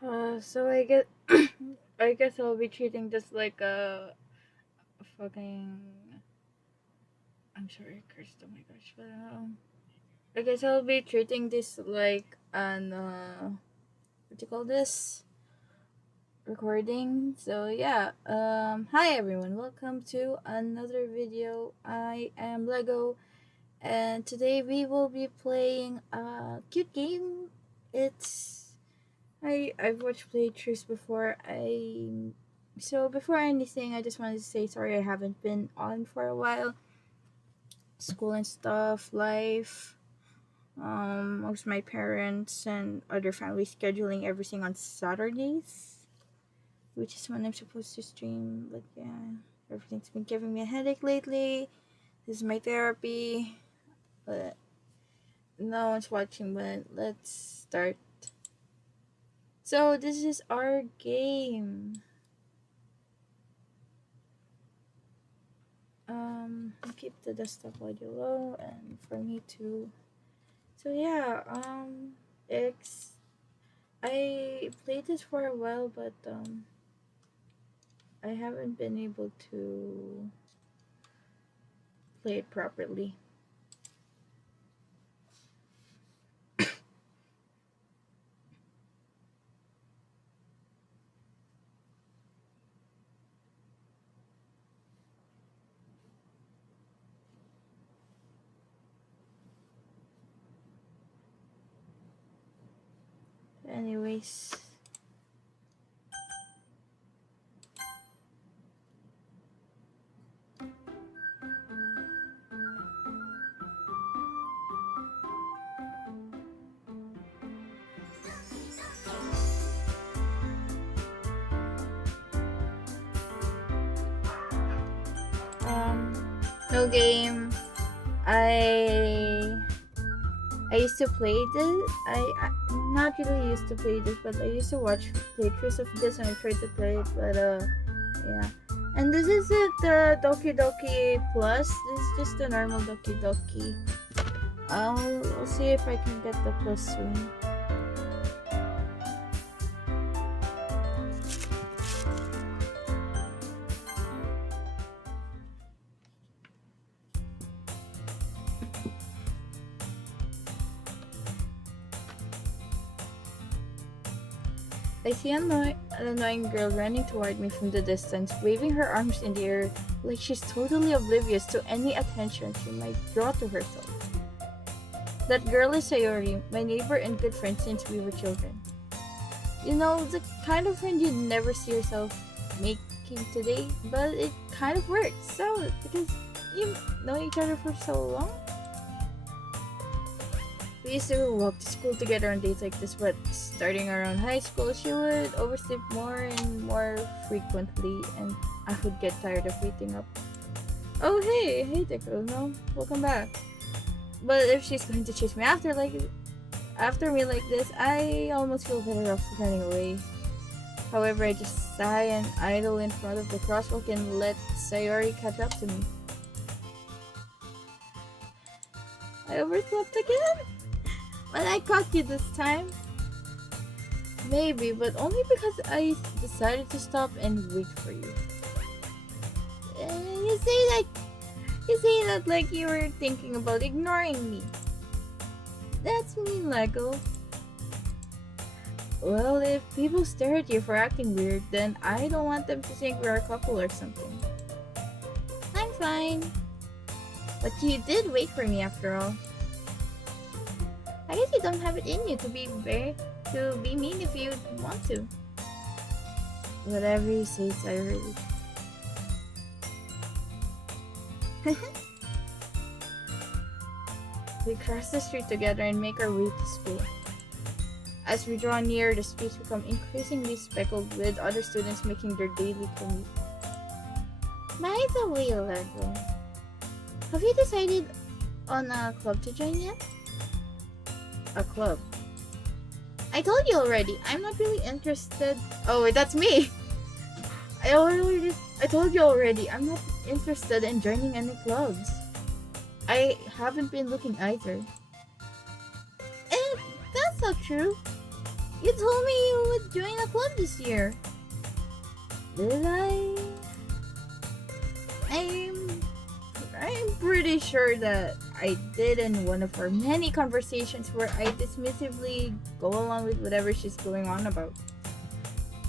So I guess I guess I'll be treating this like a fucking. I'm sorry, I cursed. Oh my gosh, but I guess I'll be treating this like an what do you call this recording. So yeah, hi everyone, welcome to another video. I am Lego, and today we will be playing a cute game. It's I've watched playthroughs before. So before anything, I just wanted to say sorry I haven't been on for a while. School and stuff, life, most of my parents and other family scheduling everything on Saturdays, which is when I'm supposed to stream. But yeah, everything's been giving me a headache lately. This is my therapy, but no one's watching. But let's start. So this is our game. I'll keep the desktop audio low and for me to. So yeah, X. I played this for a while, but I haven't been able to play it properly. Anyways, um, no game. I I used to play this. I not really used to play this, but I used to watch playthroughs of this and I tried to play it, but yeah. And this isn't the Doki Doki Plus. This is just the normal Doki Doki. I'll see if I can get the plus soon. I see an annoying girl running toward me from the distance, waving her arms in the air like she's totally oblivious to any attention she might draw to herself. That girl is Sayori, my neighbor and good friend since we were children. You know, the kind of friend you'd never see yourself making today, but it kind of works. So, because you know each other for so long. We used to walk to school together on dates like this, but starting around high school, she would oversleep more and more frequently, and I would get tired of waiting up. Oh hey Dekro, no, welcome back. But if she's going to chase me after me like this, I almost feel better off running away. However, I just sigh and idle in front of the crosswalk and let Sayori catch up to me. I overslept again? But I caught you this time. Maybe, but only because I decided to stop and wait for you. You say that like you were thinking about ignoring me. That's mean, Lego. Well, if people stare at you for acting weird, then I don't want them to think we're a couple or something. I'm fine. But you did wait for me after all. I guess you don't have it in you to be mean if you want to. Whatever you say, Cyrus. We cross the street together and make our way to school. As we draw near, the streets become increasingly speckled with other students making their daily commute. By the way, Lego, have you decided on a club to join yet? A club? I told you already, I'm not really interested. Oh wait, that's me! I told you already, I'm not interested in joining any clubs. I haven't been looking either. And that's not true. You told me you would join a club this year. Did I? I'm pretty sure that I did in one of our many conversations where I dismissively go along with whatever she's going on about.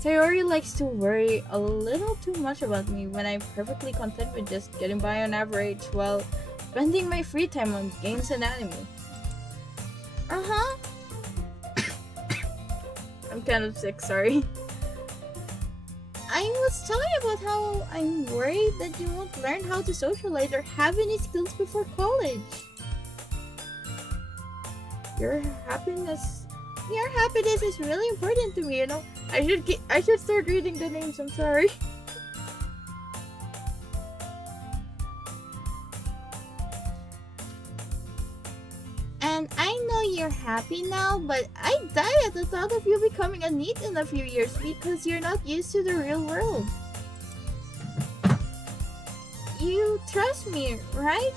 Sayori likes to worry a little too much about me when I'm perfectly content with just getting by on average while spending my free time on games and anime. Uh-huh. I'm kind of sick, sorry. I was talking about how I'm worried that you won't learn how to socialize or have any skills before college. Your happiness is really important to me, you know. I should start reading the names, I'm sorry. And I know you're happy now, but I die at the thought of you becoming a NEET in a few years because you're not used to the real world. You trust me, right?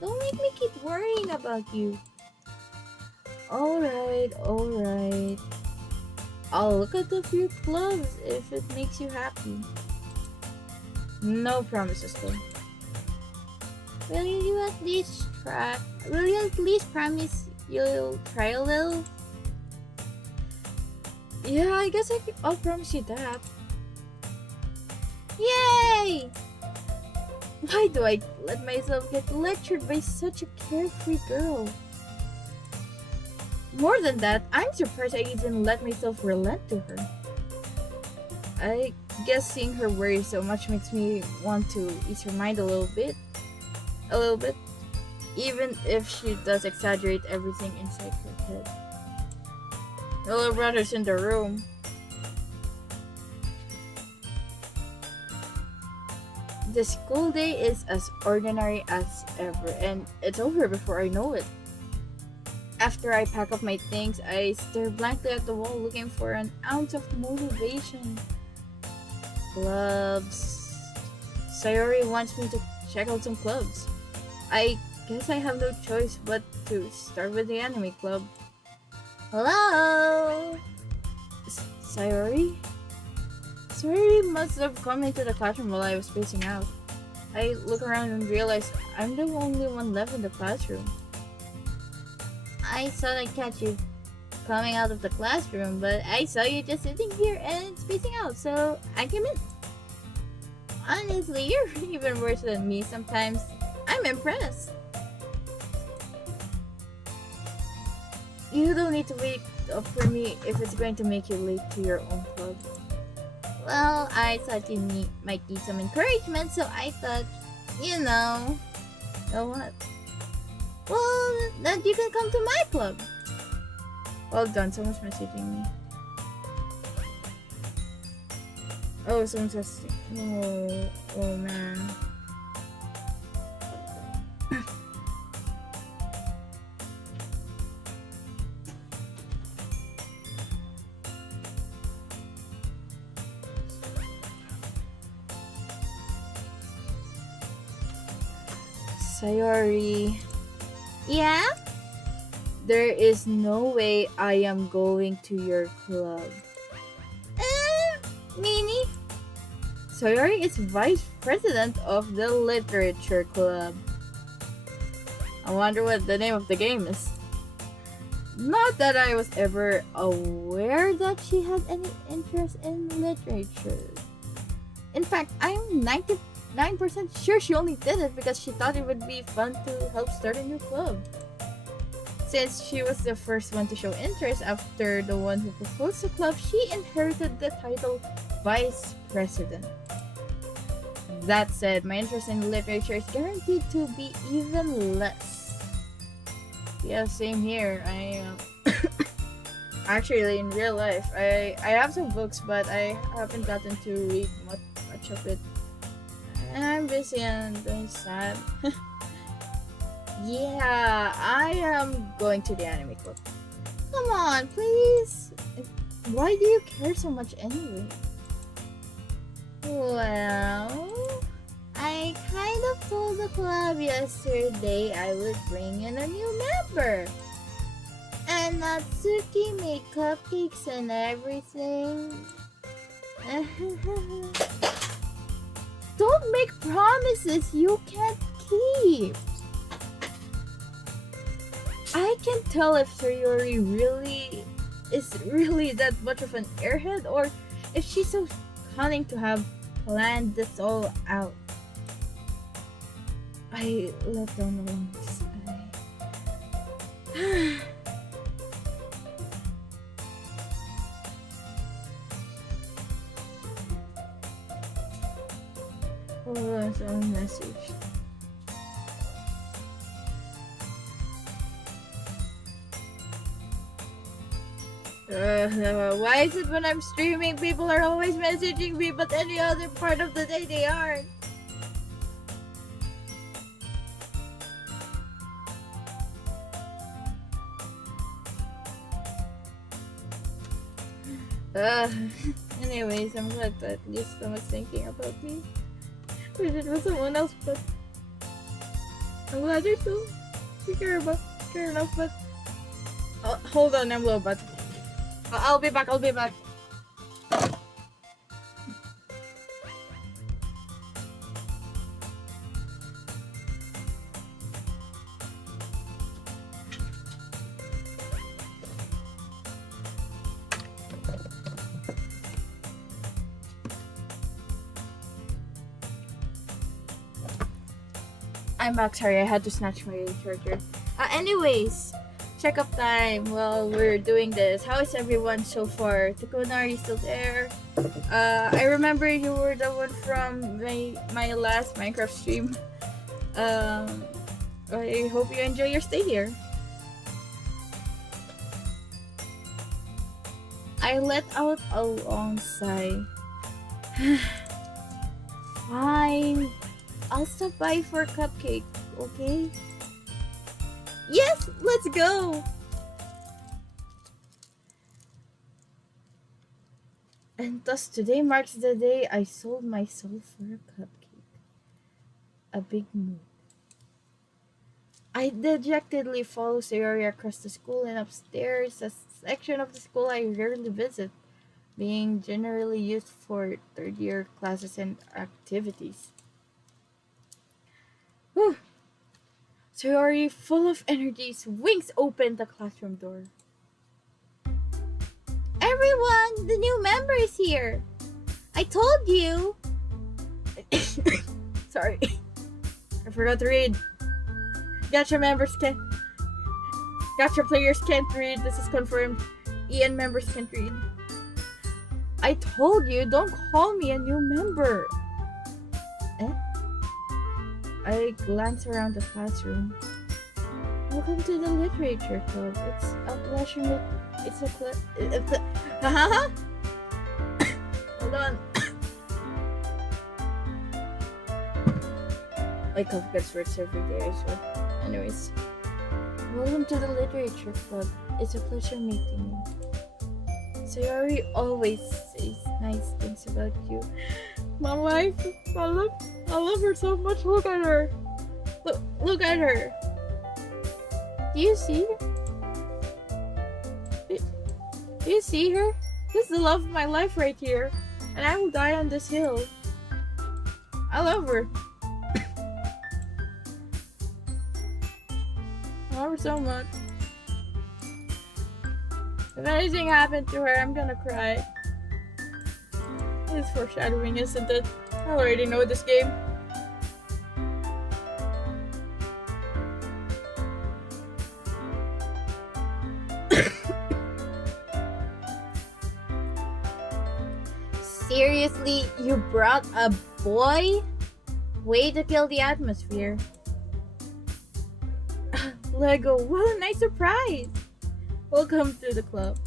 Don't make me keep worrying about you. Alright. I'll look at a few clubs if it makes you happy. No promises though. Will you at least promise you'll try a little? Yeah, I guess I'll promise you that. Yay! Why do I let myself get lectured by such a carefree girl? More than that, I'm surprised I even let myself relent to her. I guess seeing her worry so much makes me want to ease her mind a little bit. Even if she does exaggerate everything inside her head. Her little brother's in the room. The school day is as ordinary as ever, and it's over before I know it. After I pack up my things, I stare blankly at the wall looking for an ounce of motivation. Clubs. Sayori wants me to check out some clubs. I guess I have no choice but to start with the anime club. Hello? Sayori? Sayori must have come into the classroom while I was spacing out. I look around and realize I'm the only one left in the classroom. I thought I'd catch you coming out of the classroom, but I saw you just sitting here and spacing out, so I came in. Honestly, you're even worse than me sometimes. I'm impressed. You don't need to wait up for me if it's going to make you late to your own club. Well, I thought you might need some encouragement, so I thought, you know what? Well, then you can come to my club. Well done, someone's messaging me. Oh, someone's messaging. Oh man. Sayori. Yeah? There is no way I am going to your club. Meanie? Sayori is vice president of the literature club. I wonder what the name of the game is. Not that I was ever aware that she had any interest in literature. In fact, I'm 99% sure she only did it because she thought it would be fun to help start a new club. Since she was the first one to show interest after the one who proposed the club, she inherited the title Vice President. That said, my interest in literature is guaranteed to be even less. Yeah, same here. I actually in real life, I have some books, but I haven't gotten to read much of it. I'm busy and I'm sad. Yeah, I am going to the anime club. Come on, please. Why do you care so much anyway? Well, I kind of told the club yesterday I would bring in a new member. And and Natsuki make cupcakes and everything. Don't make promises you can't keep. I can tell if Sayori is really that much of an airhead, or if she's so cunning to have planned this all out. I let down a long sigh. Oh, that's a message. Why is it when I'm streaming, people are always messaging me, but any other part of the day they aren't? Anyways, I'm glad that at least someone's thinking about me. Wish it was someone else, but I'm glad they're still care enough, but hold on, I'm low, but I'll be back. I'm back, sorry, I had to snatch my charger. Anyways, checkup time while we're doing this. How is everyone so far? Takuna, are you still there? I remember you were the one from my last Minecraft stream. I hope you enjoy your stay here. I let out a long sigh. Fine. I'll stop by for a cupcake, okay? Yes, let's go! And thus today marks the day I sold my soul for a cupcake. A big move. I dejectedly follow Sayori across the school and upstairs, a section of the school I rarely visit, being generally used for third-year classes and activities. Whew. Sayori, full of energy, swings open the classroom door. Everyone, the new member is here. I told you. Sorry, I forgot to read. Gacha players can't read. This is confirmed. EN members can't read. I told you, don't call me a new member. I glance around the classroom. Welcome to the literature club. It's a pleasure. Hold on. My cough gets worse every day, I swear. Anyways. Welcome to the literature club. It's a pleasure meeting you. Sayori always says nice things about you. My wife, I love her so much. Look at her. Look at her. Do you see her? Do you see her? This is the love of my life right here. And I will die on this hill. I love her. I love her so much. If anything happened to her, I'm gonna cry. It's foreshadowing, isn't it? I already know this game. Seriously, you brought a boy? Way to kill the atmosphere. Lego, what a nice surprise! Welcome to the club.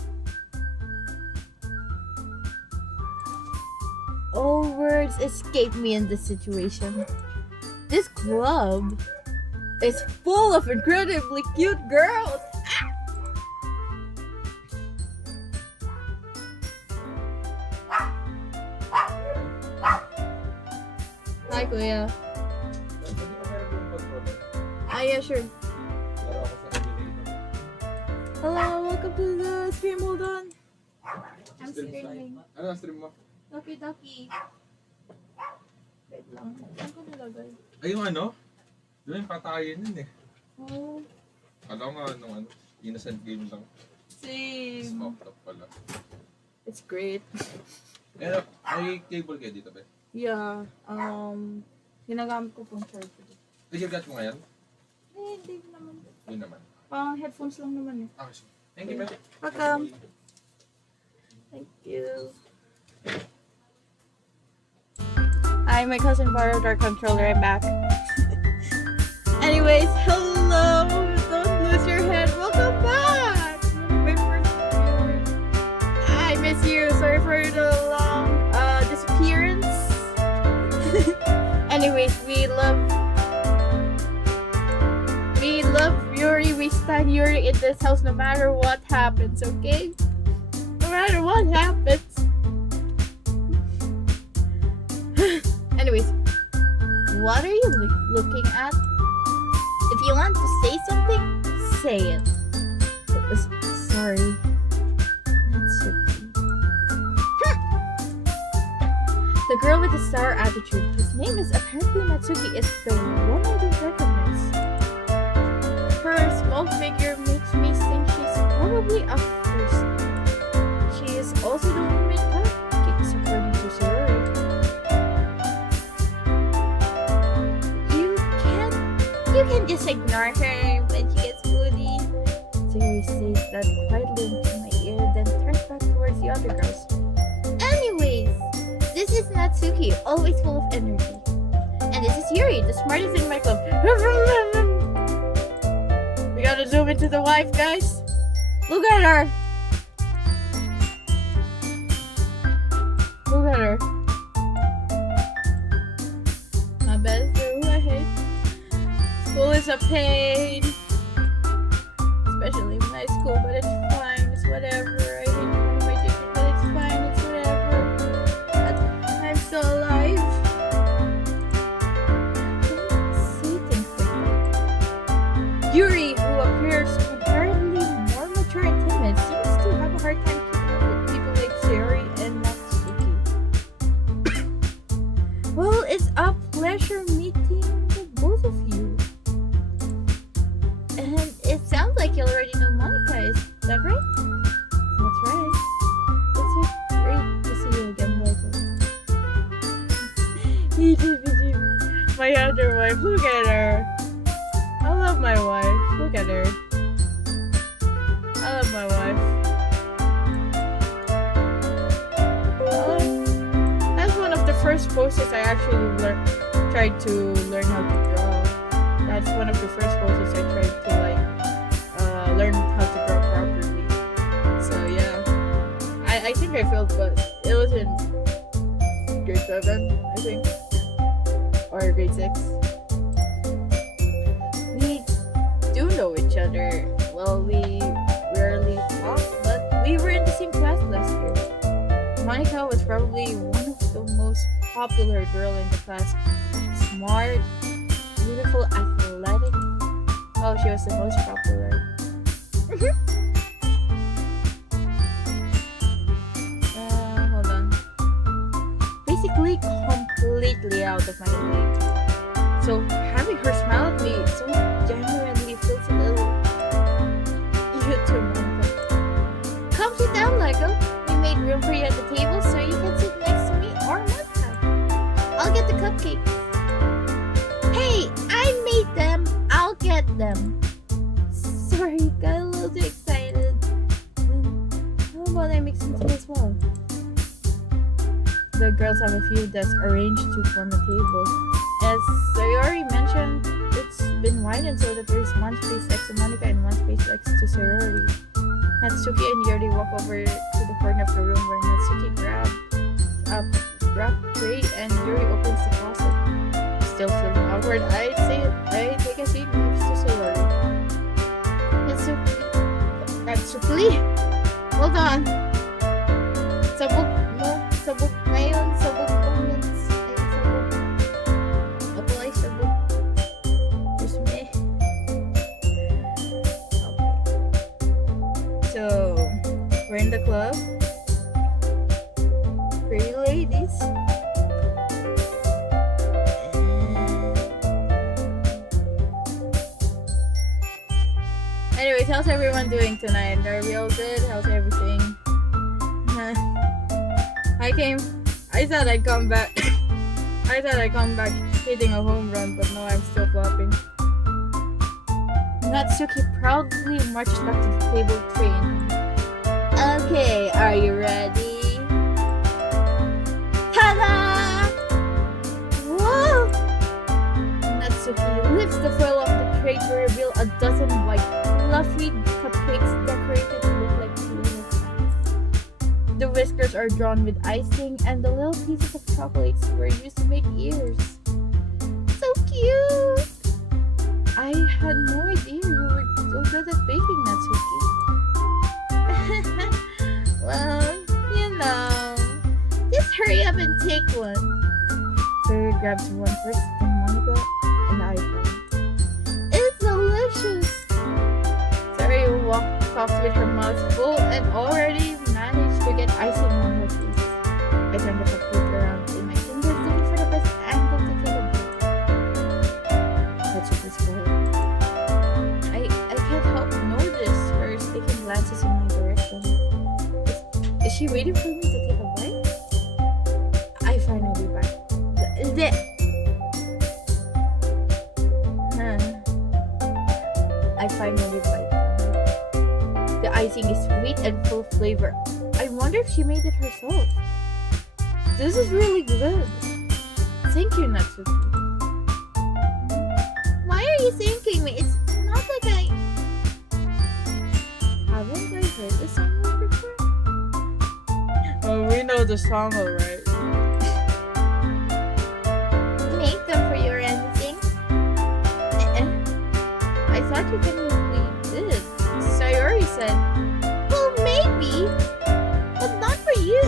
All words escape me in this situation. This club is full of incredibly cute girls. Hi, Kuya. Yeah, sure. Hello, welcome to the stream. Hold on. I'm streaming. Ano stream mo? Doki. Wait lang. Saan ko nilagay? Ay, yung ano? Doon yung patayin yun eh. Oh. Alam ko nga, ano, innocent game lang. Same. Smoke up pala. It's great. Eh, may cable kayo dito, ba? Yeah. Ginagamit ko pong charger. Tigil-gat mo ngayon? Eh, hindi naman. Hindi naman. Pang headphones lang naman eh. Okay, so. Thank you, man. Welcome. Thank you. Hi, my cousin borrowed our controller. I'm back. Anyways, hello. Don't lose your head. Welcome back. My first viewer. I miss you. Sorry for the long disappearance. Anyways, we love Yuri. We stand Yuri in this house no matter what happens, okay? No matter what happens. Anyways, what are you looking at? If you want to say something, say it. Sorry. Natsuki. The girl with the sour attitude, whose name is apparently Natsuki, is the one I don't recognize. Her small figure makes me think she's probably a first. She is also the one with cupcakes, according to Sayori. You can just ignore her when she gets moody. Sayori says that quietly into my ear, then turns back towards the other girls. Anyways, this is Natsuki, always full of energy. And this is Yuri, the smartest in my club. We gotta zoom into the wife, guys. Look at her. Look at her. My best who I hate. School is a pain. Especially my school, but it's fine. It's whatever. I hate my teacher, but it's fine. It's whatever. I'm still alive. Don't say things like that. Yuri, who appears comparatively more mature and timid, seems to have a hard time keeping up with people like Sayori and Natsuki. Well, it's a pleasure meeting the both of you. And it sounds like you already know Monica, is that right? That's right. It's great to see you again, Michael. My other wife, look at her. I love my wife. Look at her. I love my wife. That's one of the first poses I actually tried to learn how to draw. That's one of the first poses I tried to learn how to draw properly. So yeah, I think I failed, but it was in grade 7, I think, or grade 6. We do know each other. Well, we rarely talk, but we were in the same class last year. Monica was probably one of the most popular girl in the class. Smart, beautiful, athletic. Oh, she was the most popular. Hold on. Basically, completely out of my league. So having her smile at me so genuinely feels a little YouTube. Come sit down, Lego. We made room for you at the table so you can sit next to me or Monica. I'll get the cupcakes. Hey, I made them. I'll get them. Sorry, got a little too excited. How about I mix some tea as well? The girls have a few desks arranged to form a table. As Sayori mentioned, it's been widened so that there's one space next to Monica and one space next to Sayori. Natsuki and Yuri walk over to the corner of the room where Natsuki grabs a wrap tray and Yuri opens the closet. Still feeling awkward, I take a seat next to Sayori. Natsuki? Hold on. Sabog ngayon, sabog moments. Ay, sabog. Just me. Okay. club. Pretty ladies. Anyways, how's everyone doing tonight? Are we all good? How's everything? I thought I'd come back. I thought I'd come back hitting a home run, but no, I'm still flopping. Natsuki proudly marched back to the table train. Okay, are you ready? Ta-da! Whoa! Natsuki lifts the foil off the tray to reveal a dozen white, fluffy cupcakes decorated to look like little hats. The whiskers are drawn with icing, and the little pieces of chocolates were used to make ears. So cute! I had no idea you were so good at baking, Natsuki. Well, you know. Just hurry up and take one. Suri grabs one first, then Monica and I follow. It's delicious! Suri walks off with her mouth full and already managed to get icing on her face. I turn the cupcake around in my fingers, looking for the best angle to take a bite. Natsuki's quiet. I can't help but notice her taking glances in my direction. Is she waiting for me to take a bite? I finally bite. I finally bite down. The icing is sweet and full of flavor. I wonder if she made it herself. This is really good. Thank you, Natsuki. Why are you thanking me? It's not like I... Haven't I heard this song before? Oh, we know the song, alright. Make them for you or anything? I thought you technically did. Sayori said, well, maybe, but not for you.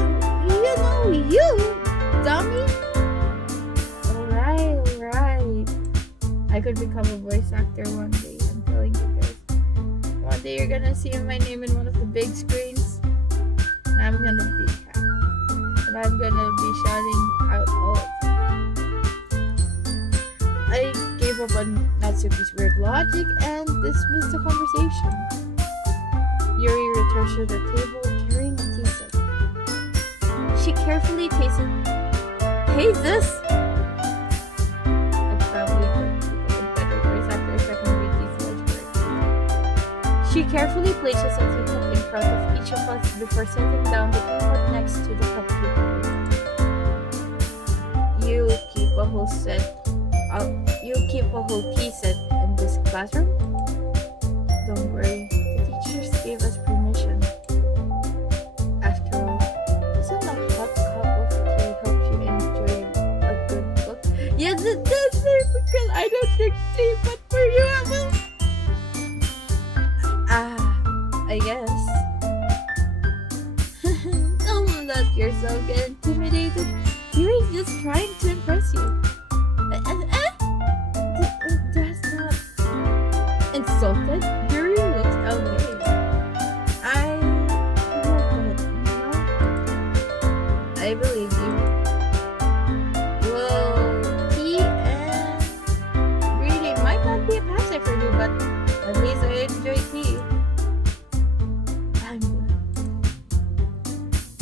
You know you, dummy. Alright. I could become a voice actor one day. I'm telling you guys. One day you're gonna see my name in one of the big screens. And I'm gonna be happy. And I'm gonna be shouting out all of them. I gave up on Natsuki's weird logic and dismissed the conversation. Yuri returns to the table carrying a tea set. She carefully tasted. Taste this! I probably could become a better voice actor if I can read these words correctly. She carefully places a teacup in front of each of us before setting down the teapot next to the cupcake tray. You keep a whole tea set in this classroom? Don't worry, the teachers gave us permission. After all, doesn't a hot cup of tea help you enjoy a good book? Yes, it does, because I don't drink tea, but for you, I will. I guess. Don't let yourself get intimidated. Yuri's just trying to impress you. That's not insulted. Yuri looks amazed. I believe you. Well, tea and reading might not be a pastime for me, but at least I enjoy tea. I'm glad.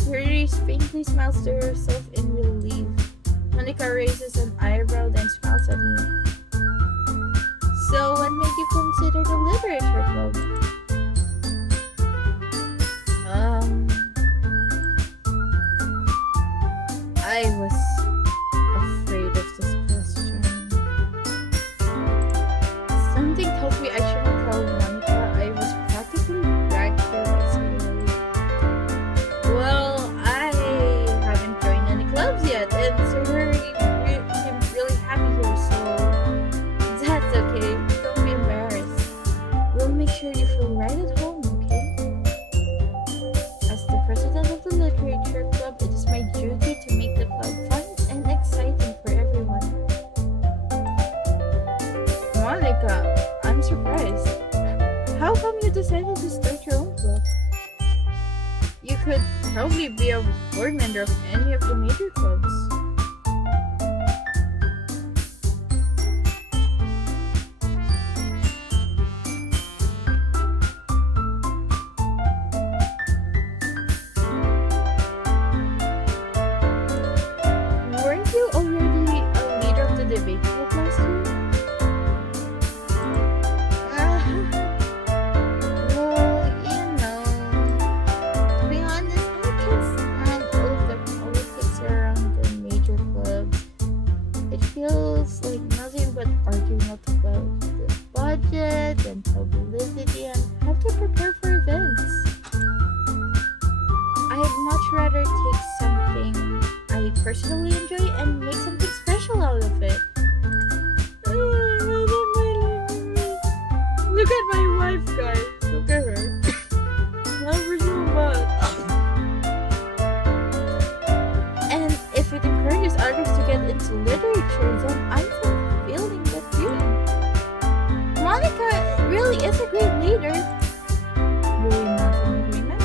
Yuri faintly smiles to herself in relief. Monica raises an eyebrow, then smiles at me. So, what made you consider the literature club? I was afraid of this question. Something told me I shouldn't tell Monica I was practically dragged here by Sayori. Well, I haven't joined any clubs yet, and Sayori seems really happy here, so that's okay. Don't be embarrassed. We'll make sure you feel right at home, okay? As the president of the literature club, it is my duty to make the club fun and exciting for everyone. Monica, I'm surprised. How come you decided to start your own club? You could probably be a board member of any of the major clubs. Weren't you already a leader of the debate club last year? Well, to be honest, I can't stand all of the politics around the major clubs. It feels like nothing but arguing about the budget and publicity and how to prepare for events. I'd much rather take something I personally enjoy and make something special out of it. Look at my wife, guys. Look at her. Love her so much. And if it encourages others to get into literature, then I'm fulfilling that dream. Monica really is a great leader. You're not in agreement?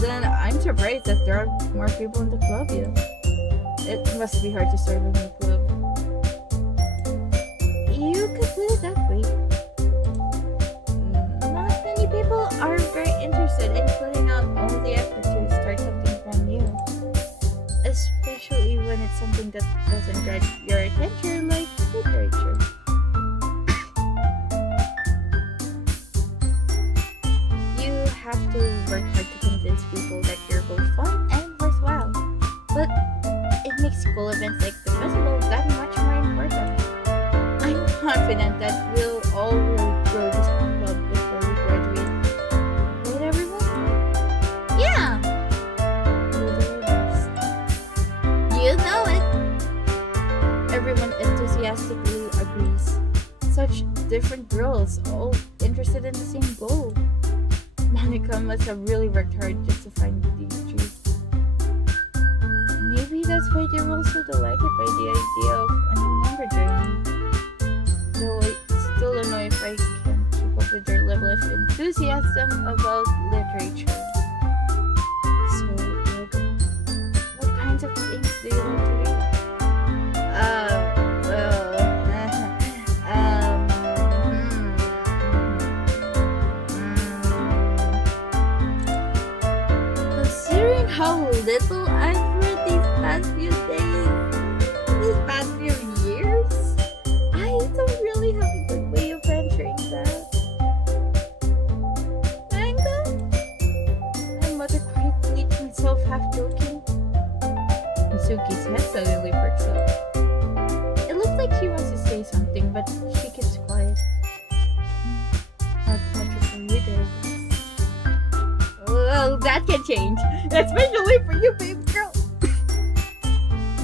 Then I'm surprised that there aren't more people in the club yet. It must be hard to start a new club. You could put it that way. Not many people are very interested in putting out all the effort to start something brand new. Especially when it's something that doesn't grab your attention like literature. You have to work hard to convince people that you're both fun and worthwhile. But it makes school events like the festival that much more important. I'm confident that we'll all really grow this club before we graduate. Right, everyone? Yeah! We'll do our best. You know it! Everyone enthusiastically agrees. Such different girls, all interested in the same goal. Monica must have really worked hard just to find these trees. Maybe that's why they were so delighted by the idea of a new member joining. Though I still don't know if I can keep up with their level of enthusiasm about literature. So, what kinds of things do you like to read? Considering how little I've read these past few years, I don't really have a good way of answering that. Manga? I muttered quietly to myself, half joking. Misuki's head suddenly perks up. It looks like she wants to say something, but she keeps quiet. Not much of a reader. Well, that can change, especially for you, babe girl.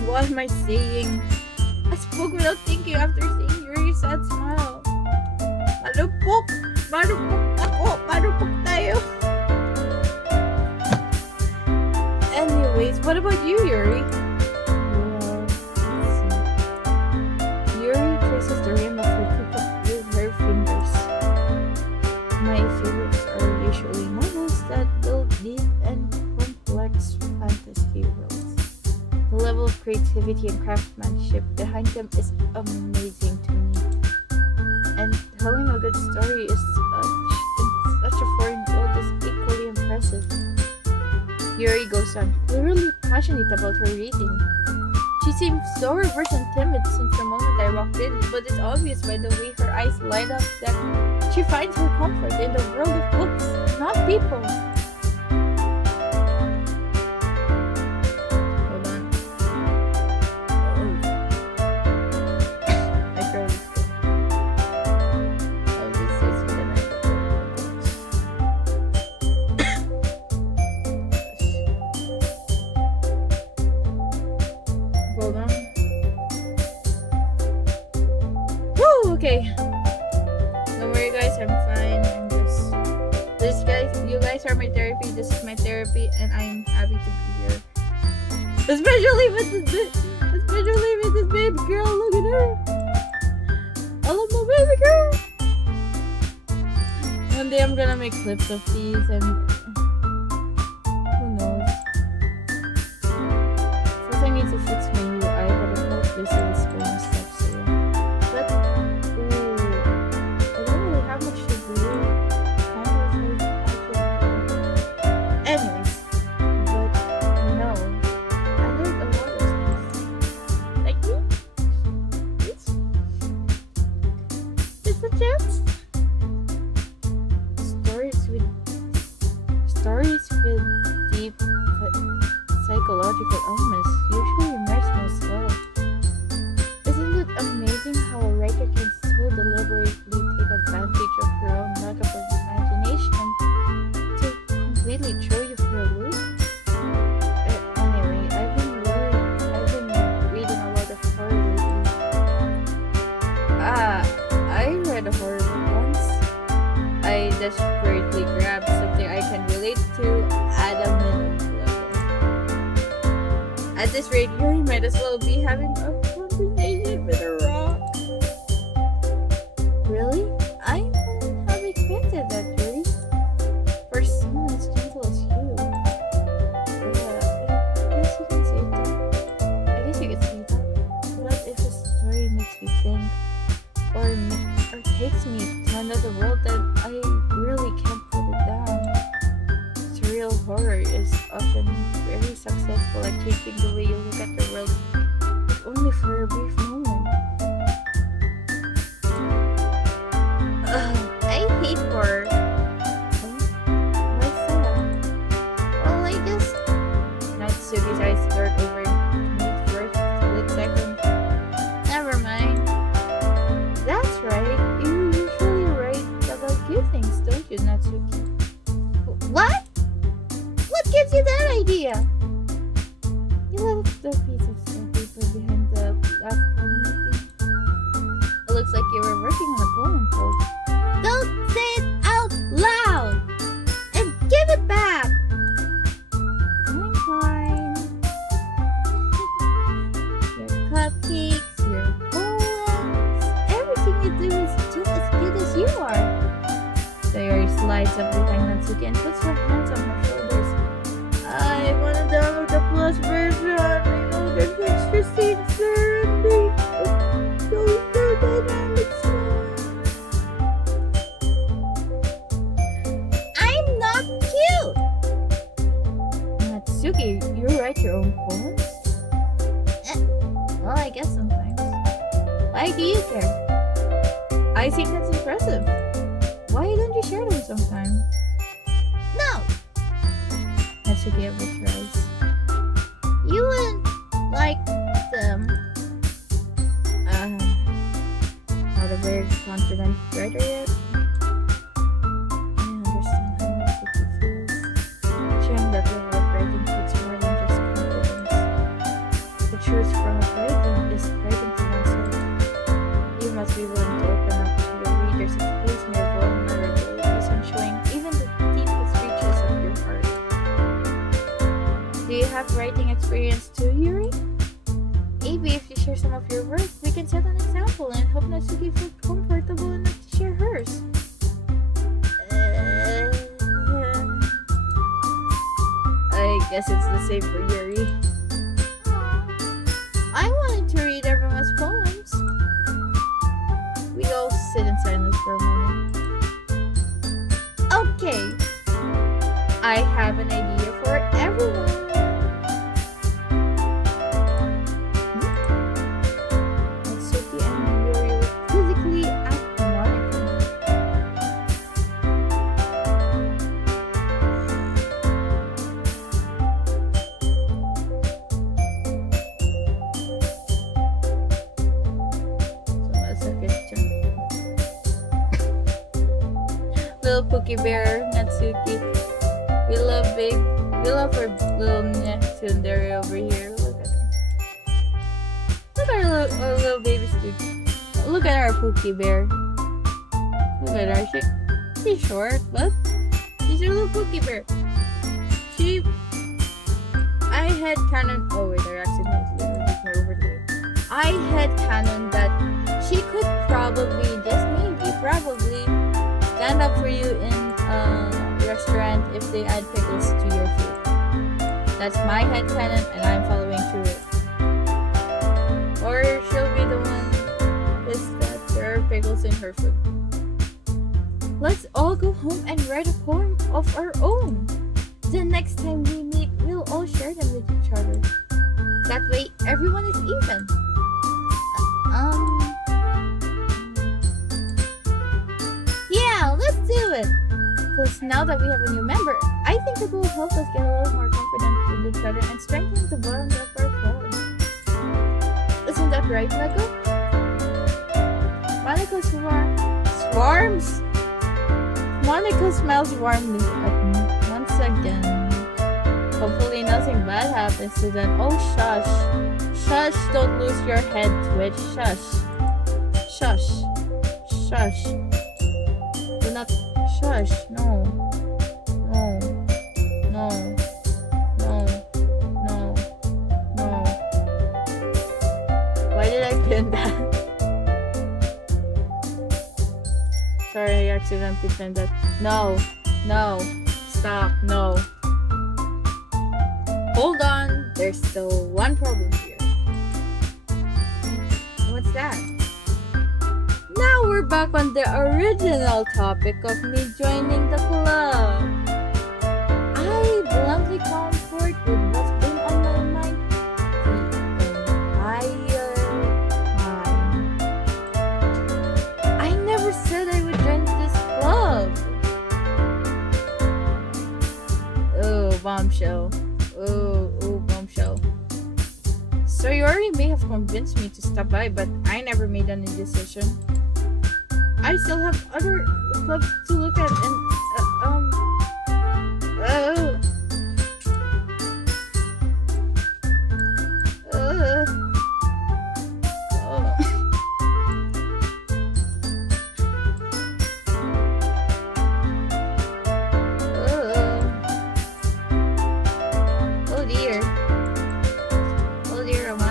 What am I saying? I spoke without thinking after seeing Yuri's sad smile. Marupok! Marupok ako! Marupok tayo! Anyways, what about you, Yuri? Well, let's see. Yuri traces the rim of her teacup with her fingers. My favorites are usually novels that build deep and complex fantasy worlds. The level of creativity and craftsmanship behind them is amazing to me. And telling a good story is in such a foreign world is equally impressive. Yuri goes on, clearly passionate about her reading. She seems so reserved and timid since the moment I walked in, but it's obvious by the way her eyes light up that she finds her comfort in the world of books, not people. Hold on. I barely spoke. I'll just say so that Hold on. Woo! Okay. Don't worry, guys. I'm fine. You guys are my therapy. This is my therapy, and I'm happy to be here. Especially with this baby girl. Look at her. I love my baby girl. One day I'm gonna make clips of these and questions? Stories with deep psychological elements usually immerse me as well. Isn't it amazing how a writer can so deliberately take advantage of your own lack of imagination to completely throw you for a loop? Anyway, I've been reading a lot of horror lately. I read a horror book once. I desperately grabbed something I can relate to at a minimum level. At this rate, Yuri might as well be having a conversation with a rock. Really? I wouldn't have expected that, Yuri. For someone as gentle as you. I guess you can say that. I guess you could say that. What if a story makes me think, or takes me to another world that I really can't put it down? Surreal horror is often very successful at changing the way you look at the world, if only for a brief moment. I hate horror. What's that? Well, I guess Natsuki's eyes blurred over me for a split second. Never mind. That's right. You usually write about good things, don't you, Natsuki? What? What gives you that idea? You left the piece of paper behind the last meeting. It looks like you were working on a poem called "Don't Say It Out Loud!" And give it back! Fine. Your cupcakes, your poems, everything you do is just as good as you are. Sayori slides up behind Natsuki and puts her hands on her shoulders. I want to download the plus version. I know there's extra scenes there and those dynamics. I'm not cute! Natsuki, you write your own poems? Well, I guess sometimes. Why do you care? I think that's impressive. Why don't you share them sometime? No! Natsuki averted her eyes. You wouldn't like them. Not a very confident writer yet. I understand how Natsuki feels. Sharing that level of writing takes more than just confidence. The truth from a writing is writing to oneself. You must be willing to open up to your readers, exposing your vulnerabilities and showing even the deepest reaches of your heart. Do you have writing experience too, Yuri? Maybe if you share some of your work, we can set an example and help Natsuki feel comfortable enough to share hers. I guess it's the same for Yuri. I wanted to read everyone's poems. We all sit in silence for a moment. Okay, I have an idea for everyone. Natsuki and Yuri look physically at the monitor. So that's a question. Little Pookie Bear, Natsuki. We love our little tsundere over here. Look at her. Look at our little baby Stookie. Look at our Pookie Bear. Look at her. She's short, but she's a little Pookie Bear. I had canon. Oh wait, I accidentally moved her over there. I had canon that she could probably, just maybe, probably stand up for you in restaurant if they add pickles to your food. That's my headcanon and I'm following through it. Or she'll be the one pissed that there are pickles in her food. Let's all go home and write a poem of our own. The next time we meet, we'll all share them with each other. That way, everyone is even. because now that we have a new member, I think it will help us get a little more confident with each other and strengthen the bond of our club. Isn't that right, Lego? Monica swarms. Monica smiles warmly at me once again. Hopefully nothing bad happens to them. Oh, shush. Shush, don't lose your head, Twitch. Shush. Shush. Shush. Do not shush. No. No. No. No. No. No. Why did I pin that? Sorry, I accidentally pinned that. No. No. Stop. No. Hold on. There's still one problem here. What's that? Now we're back on the original topic of me joining the club. I bluntly comfort with what's been on my mind the entire time. I never said I would join this club. Oh, bombshell. Oh, bombshell. So you already may have convinced me to stop by, but I never made any decision. I still have other clubs to look at and oh dear. Oh dear, am I?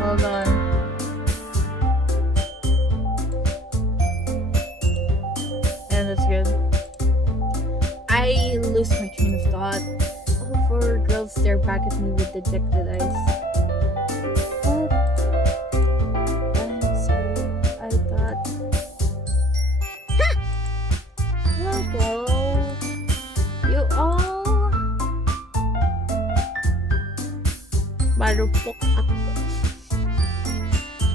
Hold on. And that's good. I lose my train of thought. All four girls stare back at me with dejected eyes. But I'm sorry. I thought. Lego, you all marupok ako.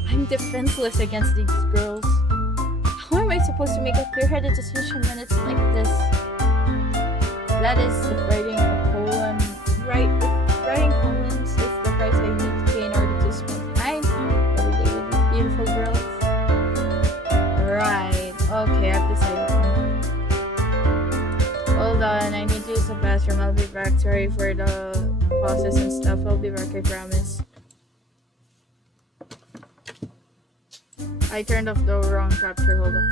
I'm defenseless against these girls. How am I supposed to make a clear-headed decision when it's like this? That is if writing a poem. Writing poems is the price I need to pay in order to spend time every day with these beautiful girls. Right. Okay, I've decided. Hold on, I need to use the bathroom. I'll be back. Sorry for the pauses and stuff. I'll be back, I promise. I turned off the wrong capture. Hold on.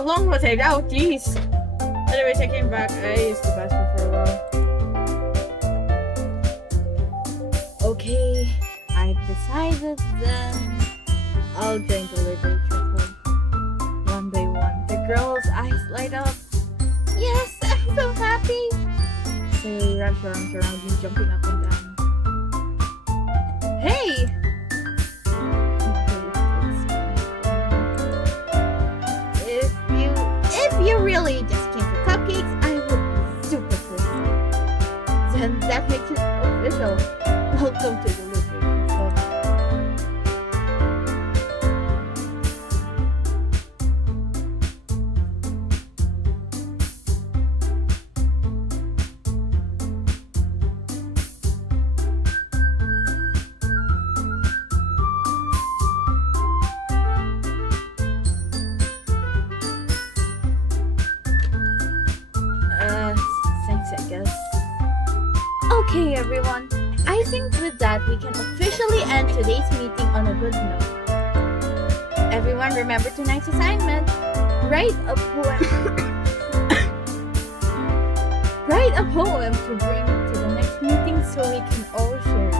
How long was I out? Jeez. Anyways, I came back. I used the bathroom for a while. Okay, I've decided then I'll join the literature club. One by one, the girls' eyes light up. Yes, I'm so happy. They wrap their arms around me, jumping up and down. Hey! If you really just came for cupcakes, I would be super pissed. Then that makes it official. Welcome to the Literature Club. Thanks, I guess. Okay, everyone. I think with that, we can officially end today's meeting on a good note. Everyone, remember tonight's assignment. Write a poem. Write a poem to bring to the next meeting so we can all share it.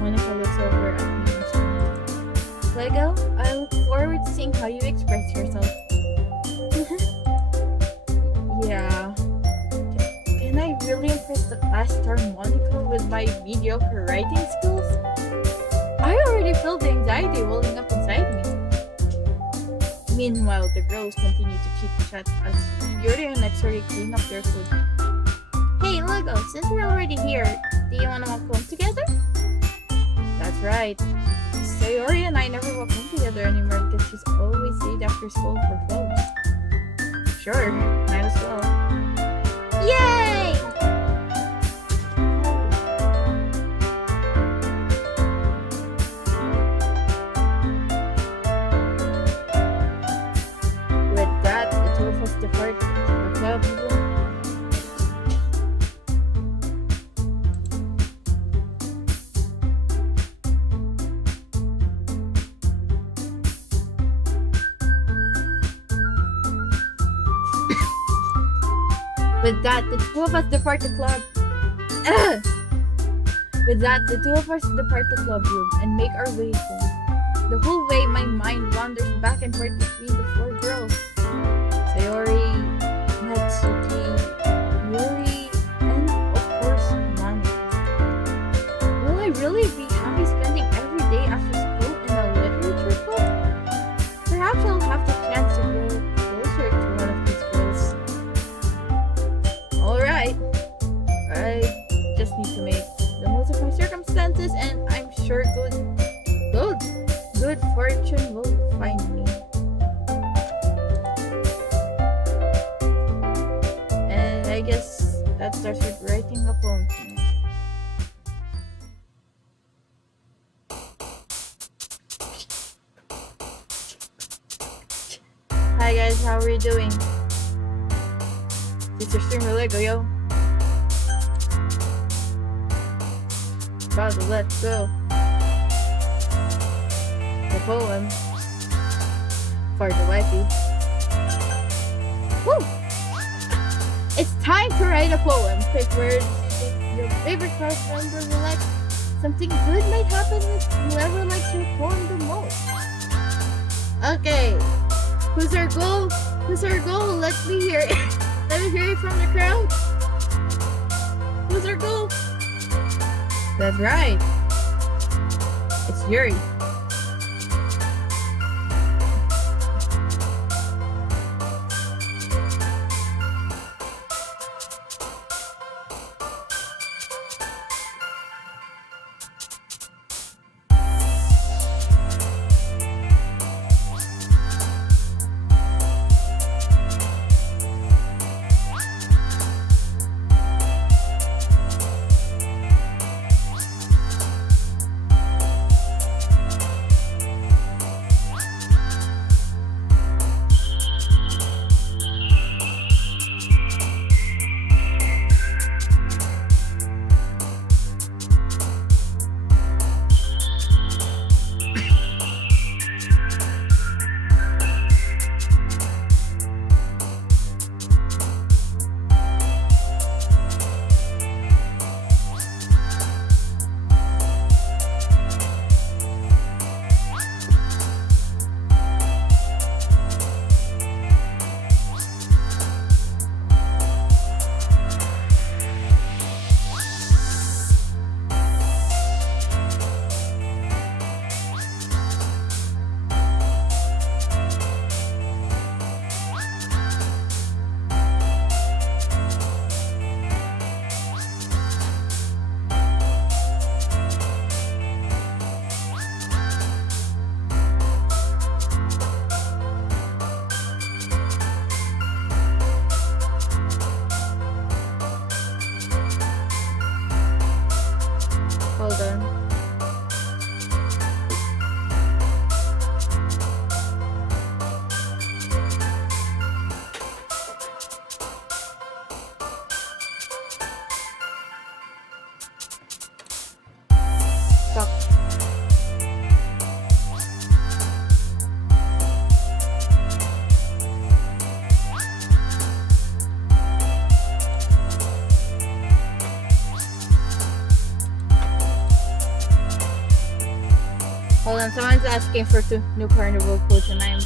Monica looks over at me and smiles. Lego, I look forward to seeing how you express yourself. Yeah. Can I really impress the class star Monica with my mediocre writing skills? I already feel the anxiety welling up inside me. Meanwhile, the girls continue to chit-chat as Yuri and Nexori clean up their food. Hey, Lego, since we're already here, do you want to walk home together? That's right. Sayori and I never walk home together anymore because she's always late after school for clothes. Sure, might as well. Yay! With that, the two of us depart the club room. With that, the two of us depart the club. With that, the two of us depart the club room and make our way home. The whole way, my mind wanders back and forth between the four girls: Sayori, Natsuki, Yuri, and of course, Monica. Will I really be happy spending every day after school in a literature club? Perhaps I'll have the chance to grow closer to one of these girls. Alright, I just need to make the most of my circumstances, and I'm sure good fortune will find me. And I guess that starts with writing a poem tonight. Hi guys, how are you doing? It's your streamer Lego, yo. About to let's go. The poem for the wifey. Woo! It's time to write a poem. Pick words your favorite class member will like. Something good might happen with whoever likes your poem the most. Okay. Who's our goal? Who's our goal? Let me hear it. Let me hear it from the crowd. Who's our goal? That's right. It's Yuri. Someone's asking for 2 new carnival quotes and I'm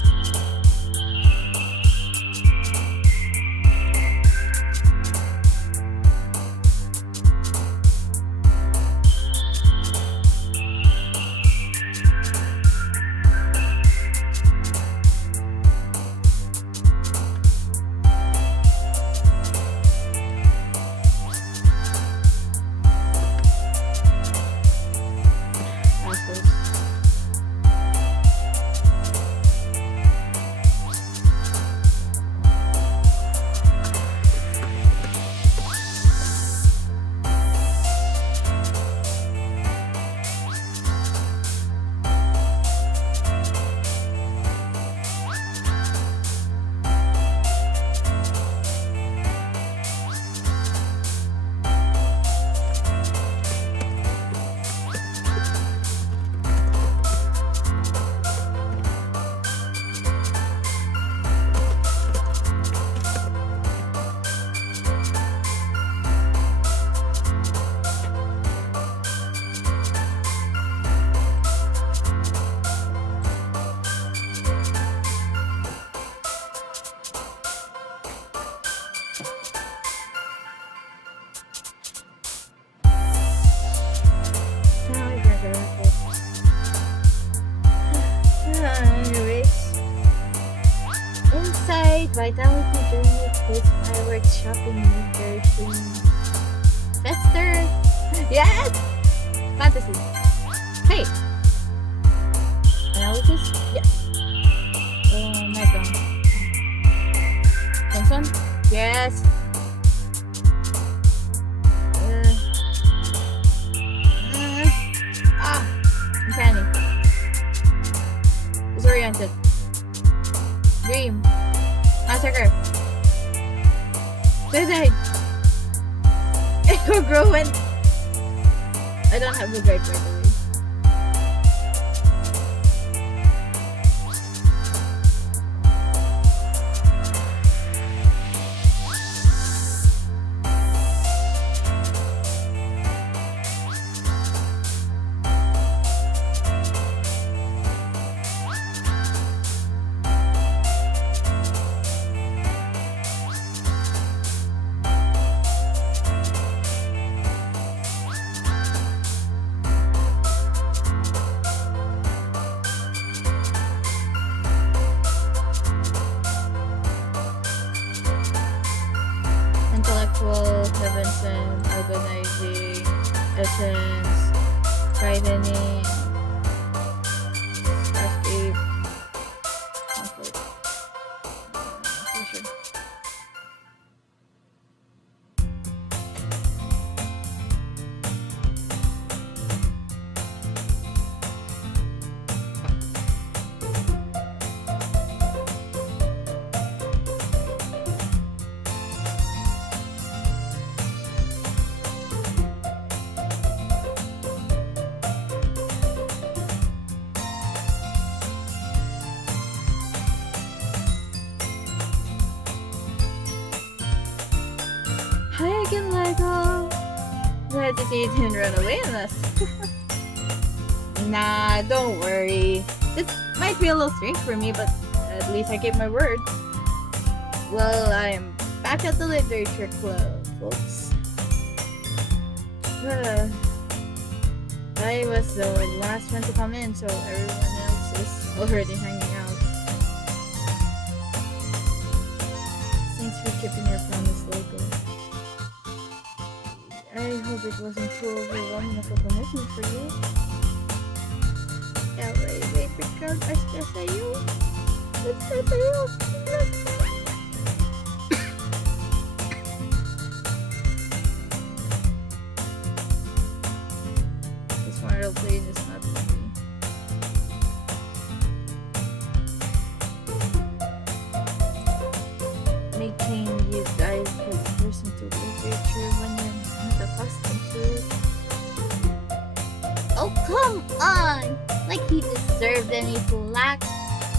anyways. Inside Vitality Journey Kids Fireworks Shopping Maker Theme Fester. Yes! Fantasy. Hey! Analysis? Yes. Mega. Johnson? Yes. Uncanny. Disoriented. Dream. Massacre. Suicide. Echo Growing. I don't have the guide by the way. Intellectual, Heavenson, Organizing, Essence, Widening, Escape, Comfort, Pressure. Hi again, Lego! Glad to see you didn't run away on us. Nah, don't worry. This might be a little strange for me, but at least I kept my word. Well, I'm back at the Literature Club, folks. I was the last one to come in, so everyone else is already hanging out. Thanks for keeping your promise, Lego. I hope it wasn't too overwhelming of a commitment for you. Yeah, wait for crowd SSIU. Let's SSIU. This one role playing is not for me. Making you dive headfirst into literature when you're not accustomed to it. Oh, come on! Like he deserved any flack.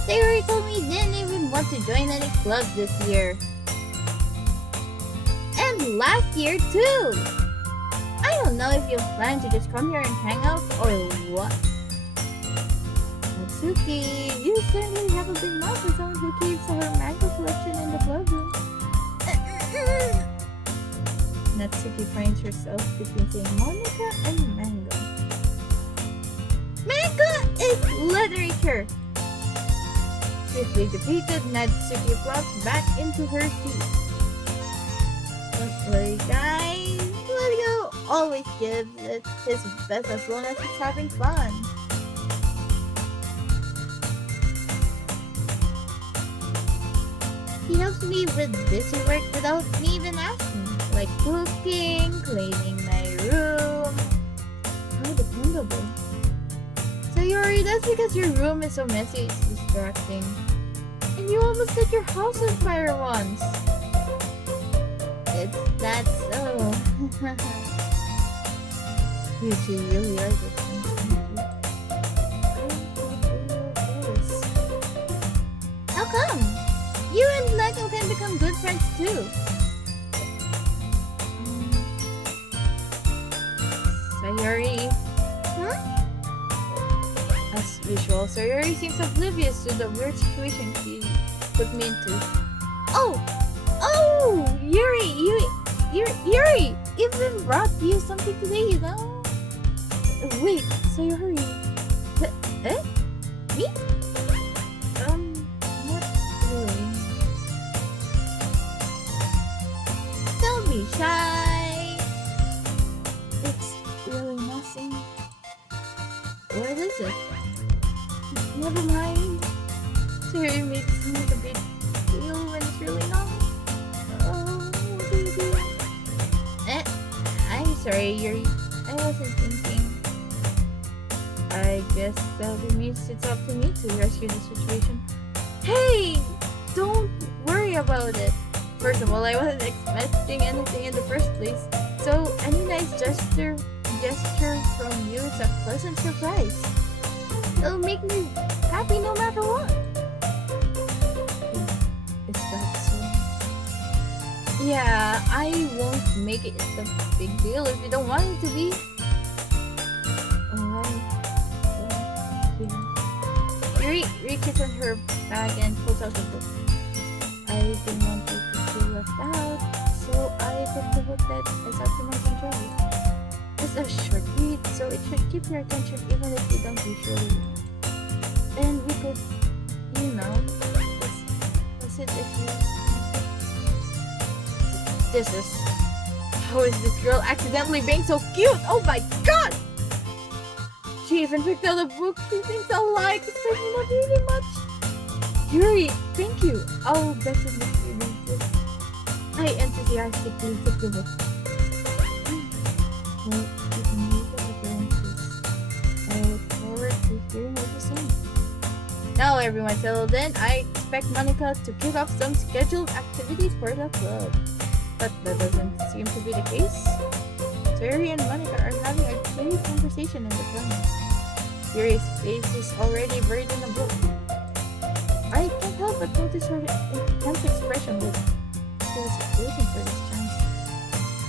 They already told me he didn't even want to join any clubs this year. And last year too! I don't know if you plan to just come here and hang out or what. Natsuki, you certainly have a big mouth for someone who keeps her manga collection in the club room. Natsuki finds herself between saying Monica and Mango. Mango is literature! Swiftly defeated, Natsuki flops back into her seat. Don't worry, guys. Let go always gives it his best as long as he's having fun. He helps me with busy work without me even asking, like cooking, cleaning my room. How dependable. So Yuri, that's because your room is so messy, it's distracting. And you almost set your house on fire once. It's that so. You two really are good friends. How come? You and Lego can become good friends too. Sayori. Huh? As usual, Sayori seems oblivious to the weird situation she put me into. Oh! Yuri! Even brought you something today, you know? Wait, Sayori. Eh? Me? Not really. Don't be shy. It's really nothing. What is it? Never mind. Sayori makes it sound like a big deal when it's really not. Oh, what do you do? I'm sorry, Yuri. I wasn't thinking. I guess that means it's up to me to rescue the situation. Hey! Don't worry about it. First of all, I wasn't expecting anything in the first place. So, any nice gesture from you is a pleasant surprise. It'll make me happy no matter what. Is that so? Yeah, I won't make it a big deal if you don't want it to be. Alright. Yuri reaches in her bag and pulls out the book. I didn't want you to feel left out, so I picked the book that is up to my enjoy. It's a short read, so it should keep your attention even if you don't usually read. And we could, was it if you... This is... How is this girl accidentally being so cute? Oh my god! She even picked out a book she thinks I'll like, especially not reading much. Yuri, thank you. I'll definitely read this. I enthusiastically took the book. Well, you can read it at your own pace. I look forward to hearing what you're saying. Now everyone settled in, I expect Monica to give up some scheduled activities for the club. But that doesn't seem to be the case. Terry and Monica are having a curious conversation in the corner. Yuri's face is already buried in a book. I can't help but notice her intense expression with she was waiting for this chance.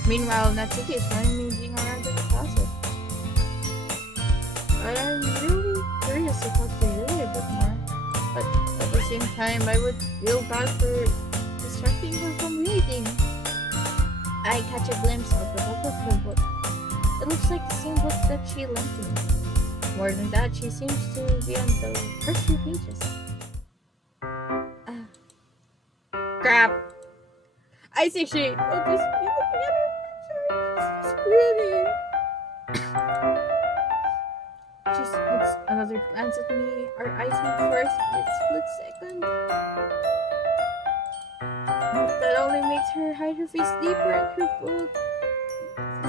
Meanwhile, Natsuki is rummaging around in the closet. I'm really curious to talk to Yuri a bit more, but at the same time, I would feel bad for distracting her from reading. I catch a glimpse of the back of her book. It looks like the same book that she lent to me. More than that, she seems to be on the first few pages. Crap! I see she. Oh, just be looking at her. She's pretty. She looks another glance at me. Our eyes meet for a split second. But that only makes her hide her face deeper in her book.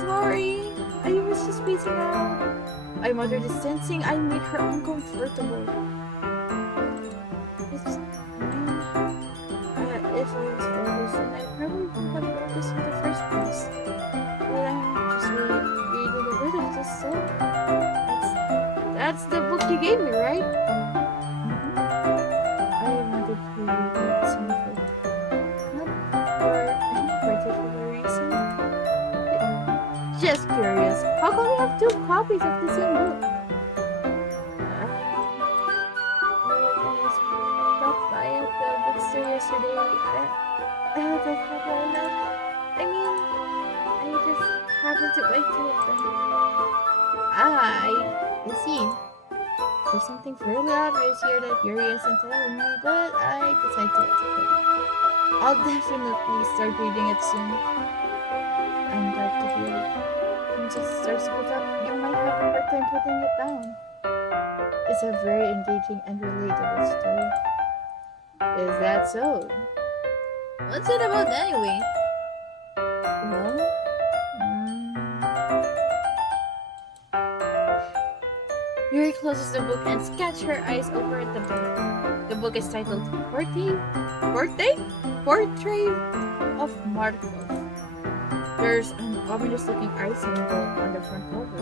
Sorry, I was just spacing out. I muttered this, sensing I made her uncomfortable. If I was frozen, I probably wouldn't have noticed in the first place. But I'm just reading a bit of this, so that's the book you gave me, right? I wanted to read some of it. Not for any particular reason. Just curious, how come we have two copies of the same book? yesterday. That's not why I left. I mean, I just happened to buy two of them. I see. There's something fairly obvious here that Yuri isn't telling me, but I decided to let it go. I'll definitely start reading it soon. I'm glad to hear it. Once it starts to pick up, you might have a hard time putting it down. It's a very engaging and relatable story. Is that so? What's it about anyway? Well, Yuri closes the book and scratches her eyes over at the book. The book is titled Portrait of Marco. There's an ominous-looking eye symbol on the front cover.